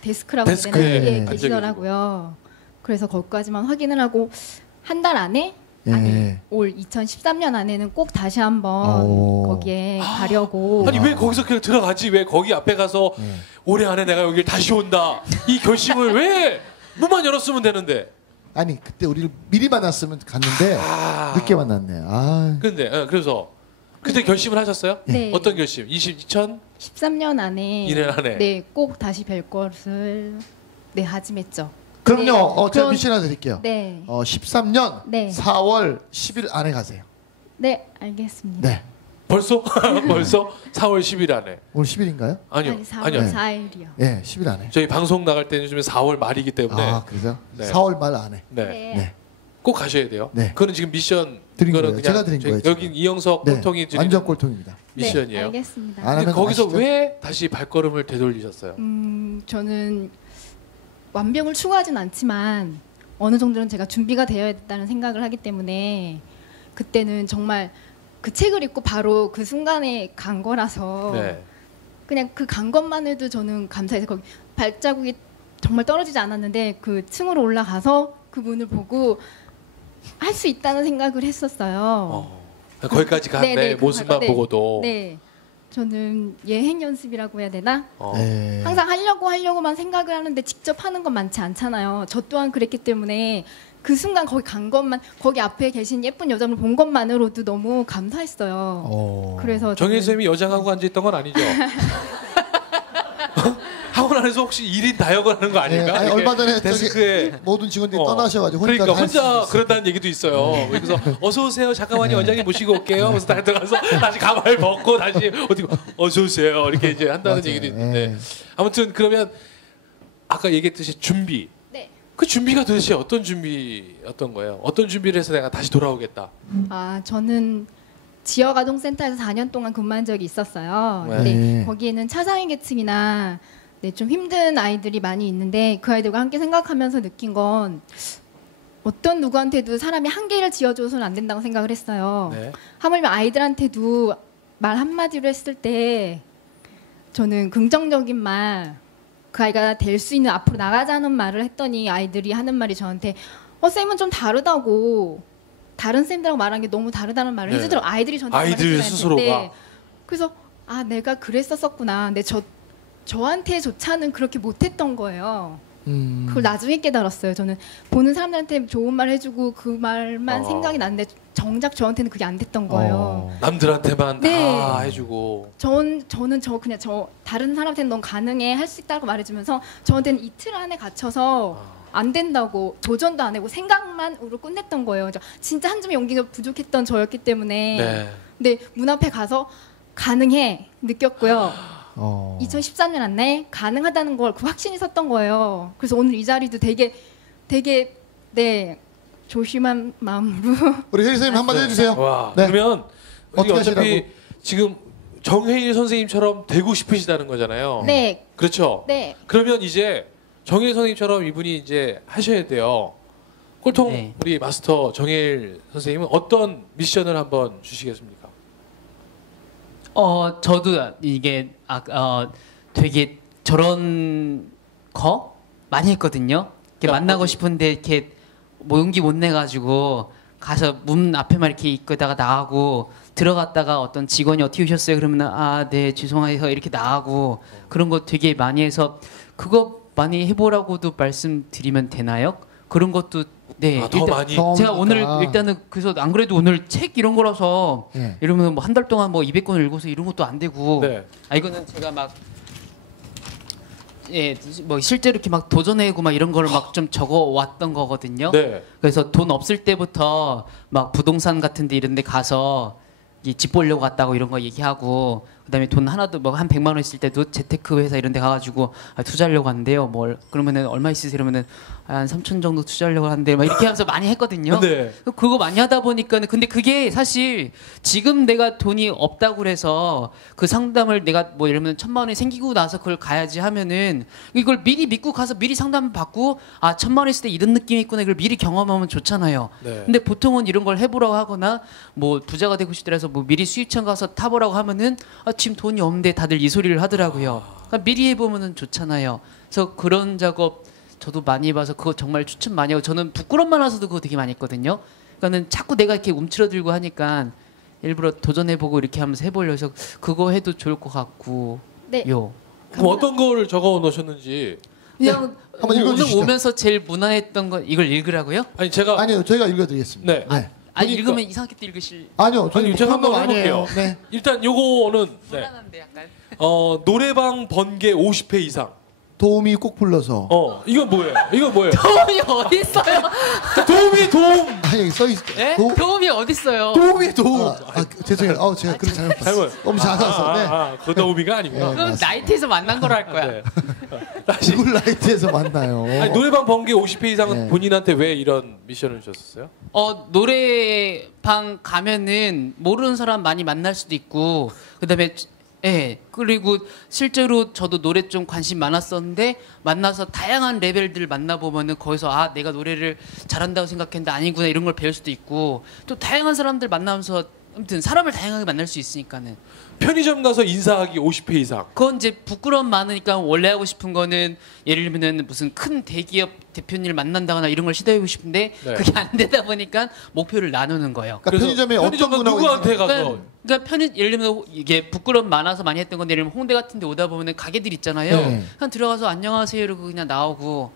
데스크라고 데스크에 해야 되나? 예, 앉아 계시더라고요. 그래서 거기까지만 확인을 하고 한 달 안에 예. 아니 올 2013년 안에는 꼭 다시 한번 오. 거기에 가려고. 아니 왜 거기서 그냥 들어가지 왜 거기 앞에 가서 예. 올해 안에 내가 여기를 다시 온다 이 결심을 왜 문만 열었으면 되는데 아니 그때 우리를 미리 만났으면 갔는데 늦게 만났네. 근데 그래서 그때 결심을 하셨어요? 네. 어떤 결심? 2000 13년 안에 2년 안에 네, 꼭 다시 뵐 것을 네, 다짐했죠. 그럼요. 네, 제가 그런- 미션 하나 드릴게요. 네. 13년 네. 4월 10일 안에 가세요. 네, 알겠습니다. 네. 벌써 벌써 4월 10일 안에 오늘 10일인가요? 아니요 아니, 4월 아니요 4일이요. 네, 10일 안에. 저희 방송 나갈 때는 요즘에 4월 말이기 때문에 그래서 네. 4월 말 안에. 네. 네. 꼭 가셔야 돼요. 네. 그거는 지금 미션 드린 그거는 거예요. 제가 드린 거예요, 여기 지금. 이영석 네. 꼴통이 드린 완전 꼴통입니다. 미션이에요. 네, 알겠습니다. 안 근데 하면 거기서 아시죠? 왜 다시 발걸음을 되돌리셨어요? 저는 완벽을 추구하진 않지만 어느 정도는 제가 준비가 되어야 했다는 생각을 하기 때문에 그때는 정말 그 책을 읽고 바로 그 순간에 간 거라서 네. 그냥 그 간 것만 해도 저는 감사해서 거기 발자국이 정말 떨어지지 않았는데 그 층으로 올라가서 그 문을 보고 할 수 있다는 생각을 했었어요. 거기까지 간 네, 내 네, 모습만 네. 보고도 네, 저는 예행 연습이라고 해야 되나? 네. 항상 하려고만 생각을 하는데 직접 하는 건 많지 않잖아요. 저 또한 그랬기 때문에 그 순간 거기 간 것만 거기 앞에 계신 예쁜 여자분을 본 것만으로도 너무 감사했어요. 그래서 정일 저는- 쌤이 여장하고 앉아 있던 건 아니죠? 학원 안에서 혹시 1인 다역을 하는 거 아닌가? 아니, 이렇게 얼마 전에 데스크에 모든 직원들이 떠나셔가지고 혼자 그러니까 다 할수 혼자 있어요. 그런다는 얘기도 있어요. 그래서 어서 오세요. 잠깐만요. 원장님 모시고 올게요. 그래서 다 들어가서 다시 가발 벗고 다시 어디 어서 오세요. 이렇게 이제 한다는 맞아요. 얘기도 있는데 예. 아무튼 그러면 아까 얘기했듯이 준비. 네. 그 준비가 도대체 어떤 준비였던 거예요? 어떤 준비를 해서 내가 다시 돌아오겠다. 저는 지역 아동센터에서 4년 동안 근무한 적이 있었어요. 네. 근데 거기에는 차상위 계층이나 좀 힘든 아이들이 많이 있는데 그 아이들과 함께 생각하면서 느낀 건 어떤 누구한테도 사람이 한계를 지어줘서는 안 된다고 생각을 했어요. 네. 하물며 아이들한테도 말 한마디로 했을 때 저는 긍정적인 말, 그 아이가 될 수 있는 앞으로 나가자는 말을 했더니 아이들이 하는 말이 저한테 쌤은 좀 다르다고, 다른 쌤들하고 말하는 게 너무 다르다는 말을 네. 해주더라고요. 아이들이 저한테 아이들 말을 스스로가. 해주는데, 그래서 내가 그랬었구나. 근데 저한테조차는 그렇게 못했던 거예요. 그걸 나중에 깨달았어요. 저는 보는 사람들한테 좋은 말 해주고 그 말만 생각이 나는데 정작 저한테는 그게 안 됐던 거예요. 남들한테만 네. 다 해주고. 저는 그냥 다른 사람한테는 넌 가능해, 할 수 있다고 말해주면서 저한테는 이틀 안에 갇혀서 안 된다고, 도전도 안 하고 생각만으로 끝냈던 거예요. 그래서 진짜 한 줌의 용기가 부족했던 저였기 때문에. 네. 근데 문 앞에 가서 가능해 느꼈고요. 2013년 안에 가능하다는 걸 그 확신이 섰던 거예요. 그래서 오늘 이 자리도 되게 네, 조심한 마음으로. 우리 혜리 선생님 한마디 해주세요. 와, 네. 그러면 우리 어떻게 어차피 하시라고? 지금 정혜일 선생님처럼 되고 싶으시다는 거잖아요. 네, 그렇죠. 네. 그러면 이제 정혜일 선생님처럼 이분이 이제 하셔야 돼요. 꼴통 네. 우리 마스터 정혜일 선생님은 어떤 미션을 한번 주시겠습니까? 저도 이게 되게 저런 거 많이 했거든요. 이렇게 그러니까 만나고 어디? 싶은데 이렇게 뭐 용기 못 내 가지고 가서 문 앞에만 이렇게 있다가 나가고, 들어갔다가 어떤 직원이 어떻게 오셨어요? 그러면 네 죄송해서 이렇게 나가고, 그런 거 되게 많이 해서 그거 많이 해보라고도 말씀드리면 되나요? 그런 것도 네. 더 일단 많이. 제가 오늘 일단은 그래서 안 그래도 오늘 책 이런 거라서 네. 이러면 뭐 한 달 동안 뭐 200권 읽어서 이런 것도 안 되고. 네. 이거는 제가 막 뭐 실제로 이렇게 막 도전해고 막 이런 거를 막 좀 적어 왔던 거거든요. 네. 그래서 돈 없을 때부터 막 부동산 같은 데 이런 데 가서 이 집 보려고 갔다고 이런 거 얘기하고, 그다음에 돈 하나도 뭐 한 100만 원 있을 때도 재테크 회사 이런 데 가가지고 투자하려고 하는데요. 그러면은 얼마 있으세요? 그러면은 한 3천 정도 투자하려고 하는데 막 이렇게 하면서 많이 했거든요. 네. 그거 많이 하다 보니까는, 근데 그게 사실 지금 내가 돈이 없다고 그래서 그 상담을 내가 뭐 예를 들면 1,000만 원이 생기고 나서 그걸 가야지 하면은, 이걸 미리 믿고 가서 미리 상담 받고 1,000만 원 있을 때 이런 느낌이 있구나, 이걸 미리 경험하면 좋잖아요. 네. 근데 보통은 이런 걸 해보라고 하거나 뭐 부자가 되고 싶더라서 뭐 미리 수입청 가서 타보라고 하면은 지금 돈이 없는데 다들 이 소리를 하더라고요. 그러니까 미리 해보면은 좋잖아요. 그래서 그런 작업 저도 많이 봐서 그거 정말 추천 많이 하고, 저는 부끄럼 많아서도 그거 되게 많이 했거든요. 그러니까는 자꾸 내가 이렇게 움츠러들고 하니까 일부러 도전해보고 이렇게 하면서 해보려고 해서 그거 해도 좋을 것 같고. 네. 요. 그럼 어떤 거를 적어 놓으셨는지. 그냥 한번 오늘 읽어주시죠. 오면서 제일 무난했던 건 이걸 읽으라고요? 아니 제가 아니요, 저희가 읽어드리겠습니다. 네. 네. 읽으면 이상하게 또 읽으실. 아니요, 저희 아니, 제가 그런 거 한번 아니에요. 해볼게요. 네. 일단 요거는 네. 무난한데 약간. 노래방 번개 50회 이상. 도움이 꼭 불러서. 이건 뭐예요? 이건 뭐예요? 도움이 어디 있어요? 도움. 아니 여기 써 있. 예? 도움이 어디 있어요? 도움이 도움. 죄송해요. 제가 그렇게 잘못 봤어요. 너무 작아서. 네. 그 도움이가 아니구나. 네. 그럼 맞습니다. 나이트에서 만난 거로 할 거야. 네. 다시. 지굴 라이트에서 만나요. 아니, 노래방 번개 50회 이상은 네. 본인한테 왜 이런 미션을 주셨어요? 노래방 가면은 모르는 사람 많이 만날 수도 있고, 그다음에 그리고 실제로 저도 노래 좀 관심 많았었는데 만나서 다양한 레벨들 만나보면은 거기서 내가 노래를 잘한다고 생각했는데 아니구나 이런 걸 배울 수도 있고, 또 다양한 사람들 만나면서 아무튼 사람을 다양하게 만날 수 있으니까는. 편의점 가서 인사하기 50회 이상. 그건 이제 부끄러움 많으니까 원래 하고 싶은 거는 예를 들면은 무슨 큰 대기업 대표님을 만난다거나 이런 걸 시도해보고 싶은데 네. 그게 안 되다 보니까 목표를 나누는 거예요. 그러니까 편의점에 어떤 편의점 가서 분하고 누구한테 있는- 가서 그러니까 예를 들면 이게 부끄러움 많아서 많이 했던 건데, 예를 들면 홍대 같은 데 오다 보면은 가게들 있잖아요. 네. 그냥 들어가서 안녕하세요 이러고 그냥 나오고.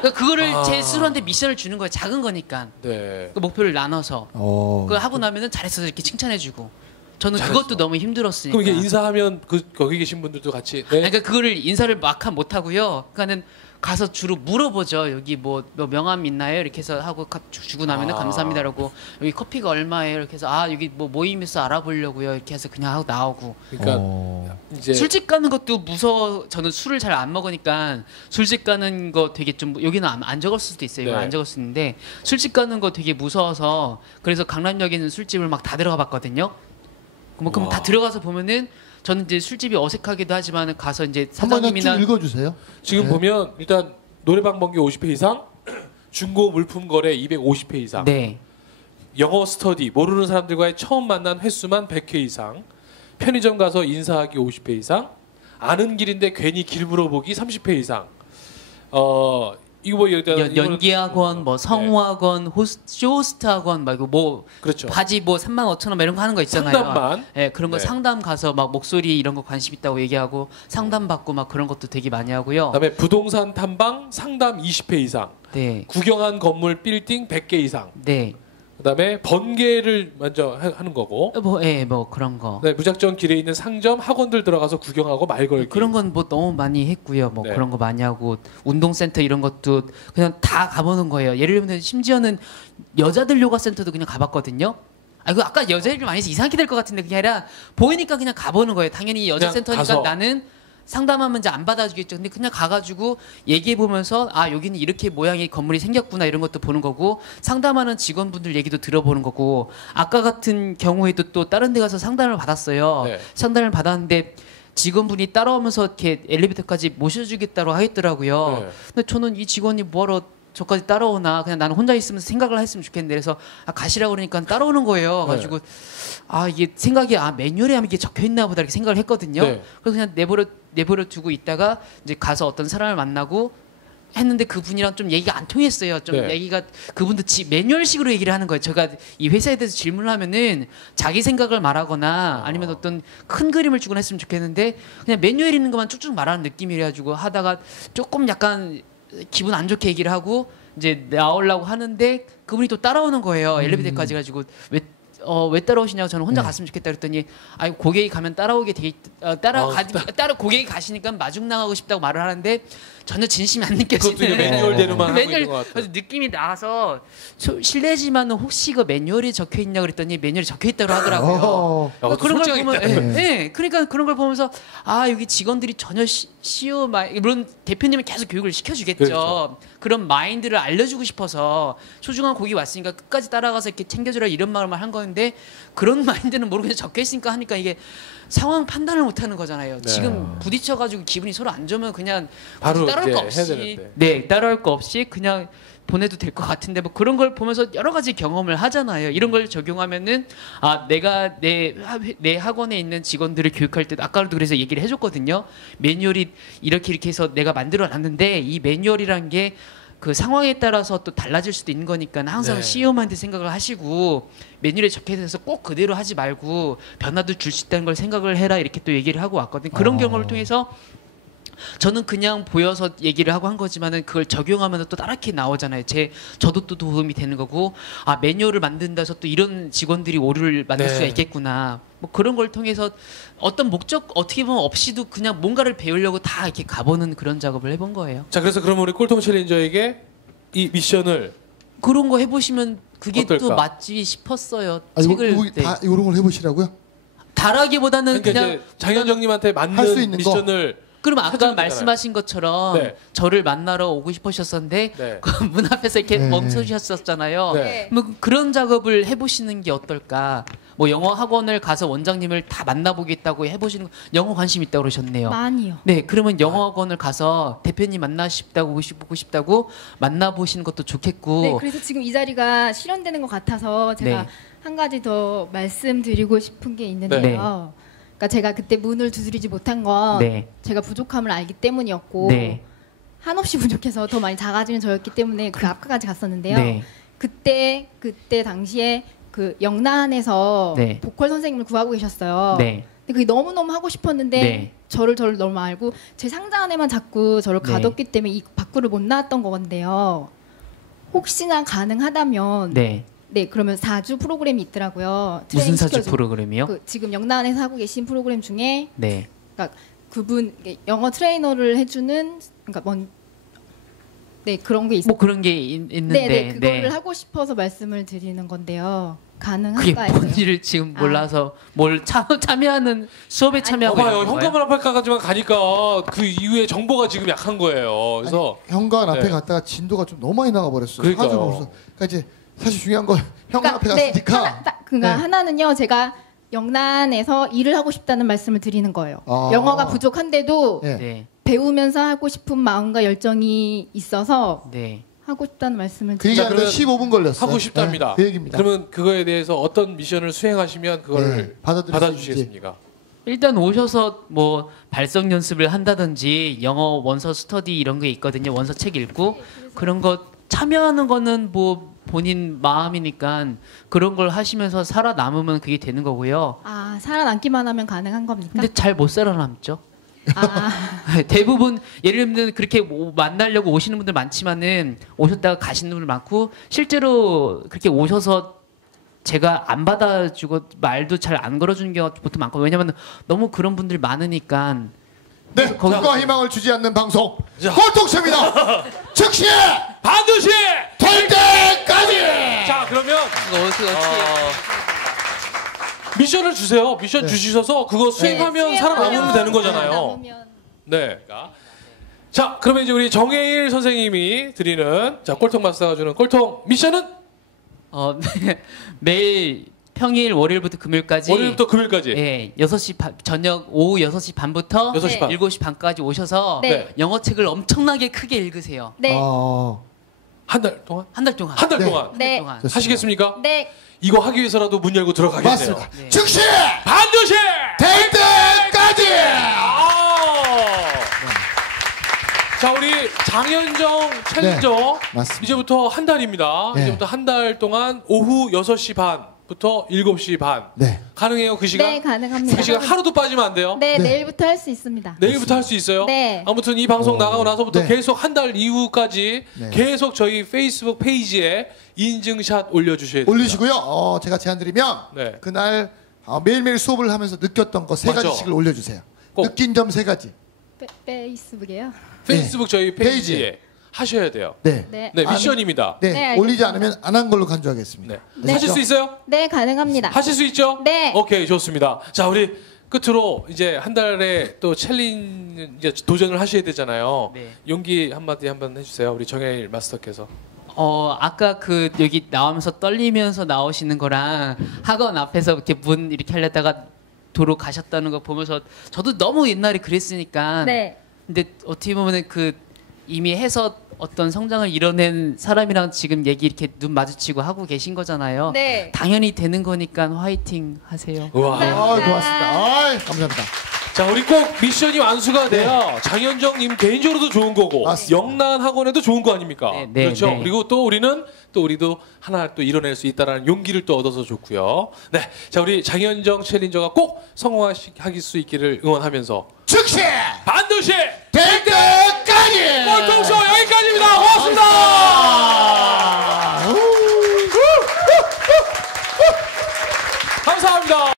그러니까 그거를 제 스스로한테 미션을 주는 거예요. 작은 거니까. 네. 그 목표를 나눠서. 그걸 하고 나면은 잘했어 이렇게 칭찬해주고. 저는 잘했어. 그것도 너무 힘들었으니까. 그럼 이게 인사하면 거기 계신 분들도 같이 네. 그러니까 그거를 인사를 막 못 하고요. 그러니까는 가서 주로 물어보죠. 여기 뭐 명함 있나요? 이렇게 해서 하고 주고 나면은 감사합니다라고, 여기 커피가 얼마예요? 이렇게 해서 여기 뭐 모임에서 알아보려고요. 이렇게 해서 그냥 하고 나오고. 그러니까 이제 술집 가는 것도 무서워. 저는 술을 잘 안 먹으니까 술집 가는 거 되게 좀, 여기는 안 적었을 수도 있어요. 이거 네. 안 적었었는데 술집 가는 거 되게 무서워서 그래서 강남역에 있는 술집을 막 다 들어가 봤거든요. 그럼 다 들어가서 보면은 저는 이제 술집이 어색하기도 하지만 가서 이제 한번 쭉 사장님이나 읽어주세요. 지금 네. 보면 일단 노래방 번개 50회 이상 중고 물품 거래 250회 이상. 네. 영어 스터디 모르는 사람들과의 처음 만난 횟수만 100회 이상. 편의점 가서 인사하기 50회 이상. 아는 길인데 괜히 길 물어보기 30회 이상. 이거 뭐 연기 학원, 뭐 성우 학원, 쇼호스트 학원 말고 뭐 그렇죠. 바지 뭐 35,000원 이런 거 하는 거 있잖아요. 상담만. 네, 그런 거 네. 상담 가서 막 목소리 이런 거 관심 있다고 얘기하고 상담 받고 막 그런 것도 되게 많이 하고요. 그다음에 부동산 탐방 상담 20회 이상. 네. 구경한 건물 빌딩 100개 이상. 네. 그다음에 번개를 먼저 하는 거고. 뭐 그런 거. 그다음에 무작정 길에 있는 상점, 학원들 들어가서 구경하고 말 걸기. 그런 건 뭐 너무 많이 했고요. 뭐 네. 그런 거 많이 하고 운동센터 이런 것도 그냥 다 가보는 거예요. 예를 들면 심지어는 여자들 요가 센터도 그냥 가봤거든요. 이거 아까 여자들 많이 해서 이상하게 될 것 같은데 그게 아니라 보이니까 그냥 가보는 거예요. 당연히 여자 그냥 센터니까 가서. 나는 상담하면 이제 안 받아주겠죠. 근데 그냥 가가지고 얘기해 보면서 아 여기는 이렇게 모양의 건물이 생겼구나 이런 것도 보는 거고 상담하는 직원분들 얘기도 들어보는 거고 아까 같은 경우에도 또 다른 데 가서 상담을 받았어요. 네. 상담을 받았는데 직원분이 따라오면서 이렇게 엘리베이터까지 모셔주겠다고 하겠더라고요. 네. 근데 저는 이 직원이 뭐하러 저까지 따라오나 그냥 나는 혼자 있으면서 생각을 했으면 좋겠는데 그래서 가시라고 그러니까 따라오는 거예요. 가지고 이게 생각이 매뉴얼에 하면 이게 적혀 있나 보다 이렇게 생각을 했거든요. 네. 그래서 그냥 내버려 두고 있다가 이제 가서 어떤 사람을 만나고 했는데 그분이랑 좀 얘기가 안 통했어요. 좀 네. 얘기가 그분도 매뉴얼식으로 얘기를 하는 거예요. 제가 이 회사에 대해서 질문을 하면은 자기 생각을 말하거나 아니면 어떤 큰 그림을 주거나 했으면 좋겠는데 그냥 매뉴얼 있는 것만 쭉쭉 말하는 느낌이라 가지고 하다가 조금 약간 기분 안 좋게 얘기를 하고 이제 나오려고 하는데 그분이 또 따라오는 거예요. 엘리베이터까지 가지고 왜 따라오시냐고 저는 혼자 갔으면 좋겠다 그랬더니 고객이 가면 따라오게 돼 따라 고객이 가시니까 마중 나가고 싶다고 말을 하는데 전혀 진심이 안 느껴지는 그것도 이제 매뉴얼대로만 하고 있는 것 같아요. 그래서 느낌이 나와서 실례지만 혹시 그 매뉴얼이 적혀 있냐 그랬더니 매뉴얼이 적혀 있다고 하더라고요. 야, 그런 걸 솔직하게 보면 있다. 그러니까 그런 걸 보면서 여기 직원들이 전혀 CEO 물론 대표님은 계속 교육을 시켜주겠죠. 그렇죠. 그런 마인드를 알려주고 싶어서 소중한 고객이 왔으니까 끝까지 따라가서 이렇게 챙겨주라 이런 마음을 한 건데 그런 마인드는 모르고 그냥 적혀 있으니까 하니까 이게 상황 판단을 못하는 거잖아요. 네. 지금 부딪혀가지고 기분이 서로 안 좋으면 그냥 바로 따라올 거 이제 해야 없이 되는데. 따라올 거 없이 그냥 보내도 될 것 같은데 뭐 그런 걸 보면서 여러 가지 경험을 하잖아요. 이런 걸 적용하면은 내가 내 학원에 있는 직원들을 교육할 때도 아까도 그래서 얘기를 해줬거든요. 매뉴얼이 이렇게 해서 내가 만들어놨는데 이 매뉴얼이란 게 그 상황에 따라서 또 달라질 수도 있는 거니까 항상 네. CEO만한테 생각을 하시고 매뉴얼에 적혀 있어서 꼭 그대로 하지 말고 변화도 줄 수 있다는 걸 생각을 해라 이렇게 또 얘기를 하고 왔거든요. 그런 경험을 통해서 저는 그냥 보여서 얘기를 하고 한 거지만은 그걸 적용하면 또 다르게 나오잖아요. 저도 또 도움이 되는 거고 매뉴얼을 만든다 해서 또 이런 직원들이 오류를 만들 네. 수가 있겠구나. 뭐 그런 걸 통해서 어떤 목적 어떻게 보면 없이도 그냥 뭔가를 배우려고 다 이렇게 가보는 그런 작업을 해본 거예요. 자, 그래서 그럼 우리 꿀통 챌린저에게 이 미션을 그런 거 해보시면 그게 어떨까? 또 맞지 싶었어요. 이거 다 이런 걸 해보시라고요? 다라기보다는 그러니까 그냥 이제 장현정님한테 할수 맞는 있는 거. 미션을 그럼 아까 찾아야 되잖아요. 말씀하신 것처럼 네. 저를 만나러 오고 싶으셨었는데 네. 그 문 앞에서 이렇게 네. 멈춰주셨었잖아요. 네. 뭐 그런 작업을 해보시는 게 어떨까? 뭐 영어 학원을 가서 원장님을 다 만나보겠다고 해보시는 거 영어 관심 있다고 그러셨네요. 많이요. 네, 그러면 영어 학원을 가서 대표님 보고 싶다고 만나보시는 것도 좋겠고. 네, 그래서 지금 이 자리가 실현되는 것 같아서 제가 네. 한 가지 더 말씀드리고 싶은 게 있는데요. 네. 그러니까 제가 그때 문을 두드리지 못한 건 네. 제가 부족함을 알기 때문이었고 네. 한없이 부족해서 더 많이 작아지는 저였기 때문에 그 앞까지 갔었는데요. 네. 그때 당시에 그 영란에서 네. 보컬 선생님을 구하고 계셨어요. 네. 근데 그게 너무너무 하고 싶었는데 네. 저를 너무 알고 제 상자 안에만 자꾸 저를 네. 가뒀기 때문에 이 밖으로 못 나왔던 건데요. 혹시나 가능하다면 네. 네, 그러면 4주 프로그램이 있더라고요. 무슨 트레이닝 사주 시켜주고. 프로그램이요? 지금 영란에서 하고 계신 프로그램 중에 네. 그러니까 그분 영어 트레이너를 해주는 네, 그런 게 있어요. 뭐 그런 게 있는데. 네, 그거를 하고 싶어서 말씀을 드리는 건데요. 그게 가능할까요? 뭔지를 지금 몰라서 뭘 참여하는 수업에 참여하고 봐요. 있는 거예요? 현관문 앞에까지만 가니까 그 이후에 정보가 지금 약한 거예요. 그래서 현관 앞에 네. 갔다가 진도가 좀 너무 많이 나가 버렸어요. 그러니까요. 사주가 없어. 그러니까 이제 사실 중요한 건 현관 앞에 갔으니까. 그러니까 네. 하나는요, 제가 영란에서 일을 하고 싶다는 말씀을 드리는 거예요. 아. 영어가 부족한데도 네. 네. 배우면서 하고 싶은 마음과 열정이 있어서 네. 하고 싶다는 말씀을 그 자, 얘기하는데 그러면 15분 걸렸어요. 하고 싶답니다. 네, 그 얘기입니다. 그러면 그거에 대해서 어떤 미션을 수행하시면 그걸 네, 받아들일 수 받아주시겠습니까? 일단 오셔서 뭐 발성 연습을 한다든지 영어 원서 스터디 이런 게 있거든요. 원서 책 읽고 그런 거 참여하는 거는 뭐 본인 마음이니까 그런 걸 하시면서 살아남으면 그게 되는 거고요. 아, 살아남기만 하면 가능한 겁니까? 근데 잘 못 살아남죠. 아, 대부분 예를 들면 그렇게 만나려고 오시는 분들 많지만은 오셨다가 가시는 분들 많고 실제로 그렇게 오셔서 제가 안 받아주고 말도 잘 안 걸어주는 경우가 보통 많고 왜냐면 너무 그런 분들 많으니까 네, 거기- 꿈과 희망을 주지 않는 방송 자. 꼴통쇼입니다. 즉시 반드시 될 때까지. 자 그러면 이거 어떻게 미션을 주세요. 미션 네. 주셔서 그거 수행하면 네, 살아남으면 되는 거잖아요. 살아남으면. 네. 자 그러면 이제 우리 정혜일 선생님이 드리는 자 꼴통 마스터가 주는 꼴통 미션은 네. 매일 평일 월요일부터 금요일까지 월요일부터 금요일까지 예, 6시 반, 저녁 오후 6시 반부터 6시 반. 7시 반까지 오셔서 네. 영어 책을 엄청나게 크게 읽으세요. 네. 한 달 동안 한 달 동안. 한 달 네. 동안 네. 동안. 좋습니다. 하시겠습니까? 네. 이거 하기 위해서라도 문 열고 들어가겠네요. 맞습니다. 네. 즉시 반드시 될 때까지. 자 우리 장현정 챌린저 맞습니다. 이제부터 한 달입니다. 네. 이제부터 한 달 동안 오후 6시 반부터 7시 반 네. 가능해요 그 시간? 네, 가능합니다. 그 시간 하루도 빠지면 안 돼요? 네, 네. 내일부터 할 수 있습니다. 내일부터 할 수 있어요? 네. 아무튼 이 방송 나가고 나서부터 네. 계속 한 달 이후까지 네. 계속 저희 페이스북 페이지에 인증샷 올려주셔야 됩니다. 올리시고요. 제가 제안 드리면 네. 그날 매일매일 수업을 하면서 느꼈던 거 세 맞죠. 가지씩을 올려주세요. 꼭. 느낀 점 세 가지. 페이스북이에요? 페이스북 저희 페이지에 페이지에. 하셔야 돼요. 네. 네. 네 미션입니다. 네. 네, 알겠습니다. 올리지 않으면 안 한 걸로 간주하겠습니다. 네. 네. 하실 수 있어요? 네, 가능합니다. 하실 수 있죠? 네. 오케이 좋습니다. 자 우리 끝으로 이제 한 달에 또 챌린지 이제 도전을 하셔야 되잖아요. 네. 용기 한마디 한번 해주세요. 우리 정혜일 마스터께서. 아까 그 여기 나오면서 떨리면서 나오시는 거랑 학원 앞에서 이렇게 문 이렇게 하려다가 도로 가셨다는 거 보면서 저도 너무 옛날에 그랬으니까 네. 근데 어떻게 보면은 그 이미 해서 어떤 성장을 이뤄낸 사람이랑 지금 얘기 이렇게 눈 마주치고 하고 계신 거잖아요. 네. 당연히 되는 거니까 화이팅 하세요. 우와. 고맙습니다. 감사합니다. 자 우리 꼭 미션이 완수가 돼야 장현정님 개인적으로도 좋은 거고 맞습니다. 영란 학원에도 좋은 거 아닙니까? 네, 네, 그렇죠. 네. 그리고 또 우리도 하나 또 이뤄낼 수 있다라는 용기를 또 얻어서 좋고요. 네, 자 우리 장현정 챌린저가 꼭 성공하실 수 있기를 응원하면서 즉시 반드시 될 때까지. 꼴통쇼 여기까지입니다. 고맙습니다. 감사합니다.